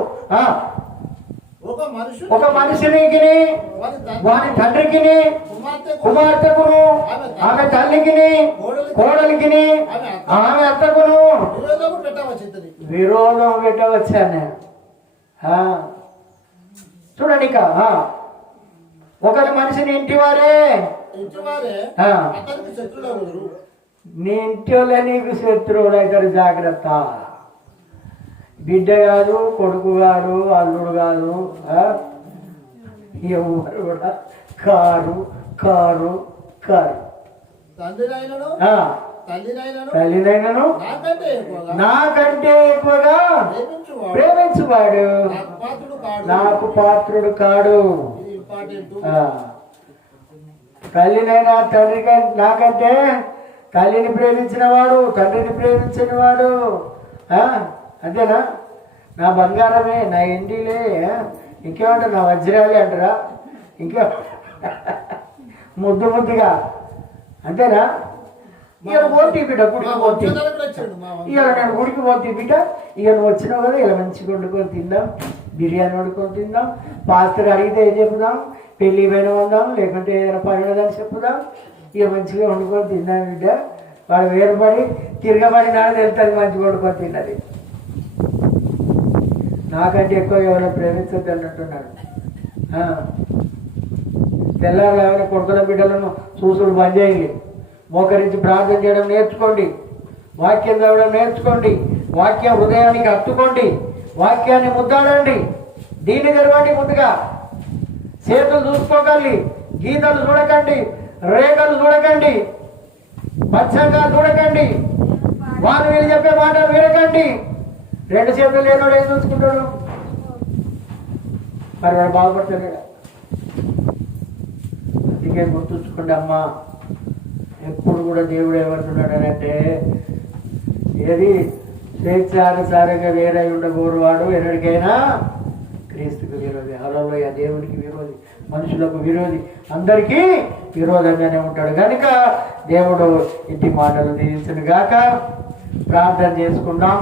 ఒక మనిషినికి, వాని తండ్రికి, కుమార్తెకును, ఆమె తల్లికి, కోడలికి, ఆమె అత్తకును విరోధం పెట్టవచ్చాను. చూడండి, ఇక ఒకరి మనిషిని ఇంటివారే నీ ఇంటి వాళ్ళ నీకు శత్రువులు అవుతారు. జాగ్రత్త. బిడ్డ కాదు, కొడుకు కాదు, అల్లుడు కాదు, ఎవరు కూడా కారు కారు కారు. తల్లినైనను నాకంటే ఎక్కువగా ప్రేమించువాడు నాకు పాత్రుడు కాడు. తల్లినైనా తండ్రి నాకంటే తల్లిని ప్రేమించిన వాడు తండ్రిని ప్రేమించిన వాడు. అంతేనా? నా బంగారమే, నా ఎండిలే, ఇంకేమంటారు, నా వజ్రాలే అంటారా, ఇంకే ముద్దుగా, అంతేనా? ఇవాళ పోటీ బిడ్డ, గుడికి పోటీ, ఇవాళ నేను గుడికి పోటీ బిడ్డ, ఇక నువ్వు వచ్చినావు కదా, ఇలా మంచిగా వండుకొని తిందాం, బిర్యానీ వండుకొని తిందాం, పాస్టర్ అడిగితే ఏం చెప్పుదాం, పెళ్ళి పైన ఉందాం, లేకుంటే ఏదైనా పడినదని చెప్పుదాం, ఇక మంచిగా వండుకొని తిందాం బిడ్డ. వాడు వేరుపడి తిరగబడి నాడు వెళ్తుంది మంచిగా వండుకొని తిన్నది. నాకంటే ఎక్కువ ఎవరైనా ప్రేమించద్దు అన్నట్టున్నాడు. తెల్లారు ఎవరైనా కొడుకుల బిడ్డలను చూసుడు బంద్ చేయండి, మోకరించి ప్రార్థన చేయడం నేర్చుకోండి, వాక్యం చదవడం నేర్చుకోండి, వాక్యం హృదయానికి హత్తుకోండి, వాక్యాన్ని ముద్దాడండి, దీన్ని తెరవండి. ముందుగా చేతులు చూసుకోకండి, గీతలు చూడకండి, రేఖలు చూడకండి, పచ్చంగా చూడకండి, వారు వీళ్ళు చెప్పే మాటలు వినకండి. 2 చేతులు లేనోడు ఏం చూసుకుంటాడు? మరి వాడు బాగుపడతాడు. అందుకే గుర్తుంచుకోండి అమ్మా, ఎప్పుడు కూడా దేవుడు ఏమంటున్నాడు అంటే, ఏది స్వేచ్ఛానుసారంగా వేరై ఉండకూడవాడు ఎన్నడికైనా క్రీస్తుకు విరోధి. హల్లెలూయా. దేవునికి విరోధి, మనుషులకు విరోధి, అందరికీ విరోధంగానే ఉంటాడు. కనుక దేవుడు ఇంటి మాటలు దీవించును గాక. ప్రార్థన చేసుకుందాం.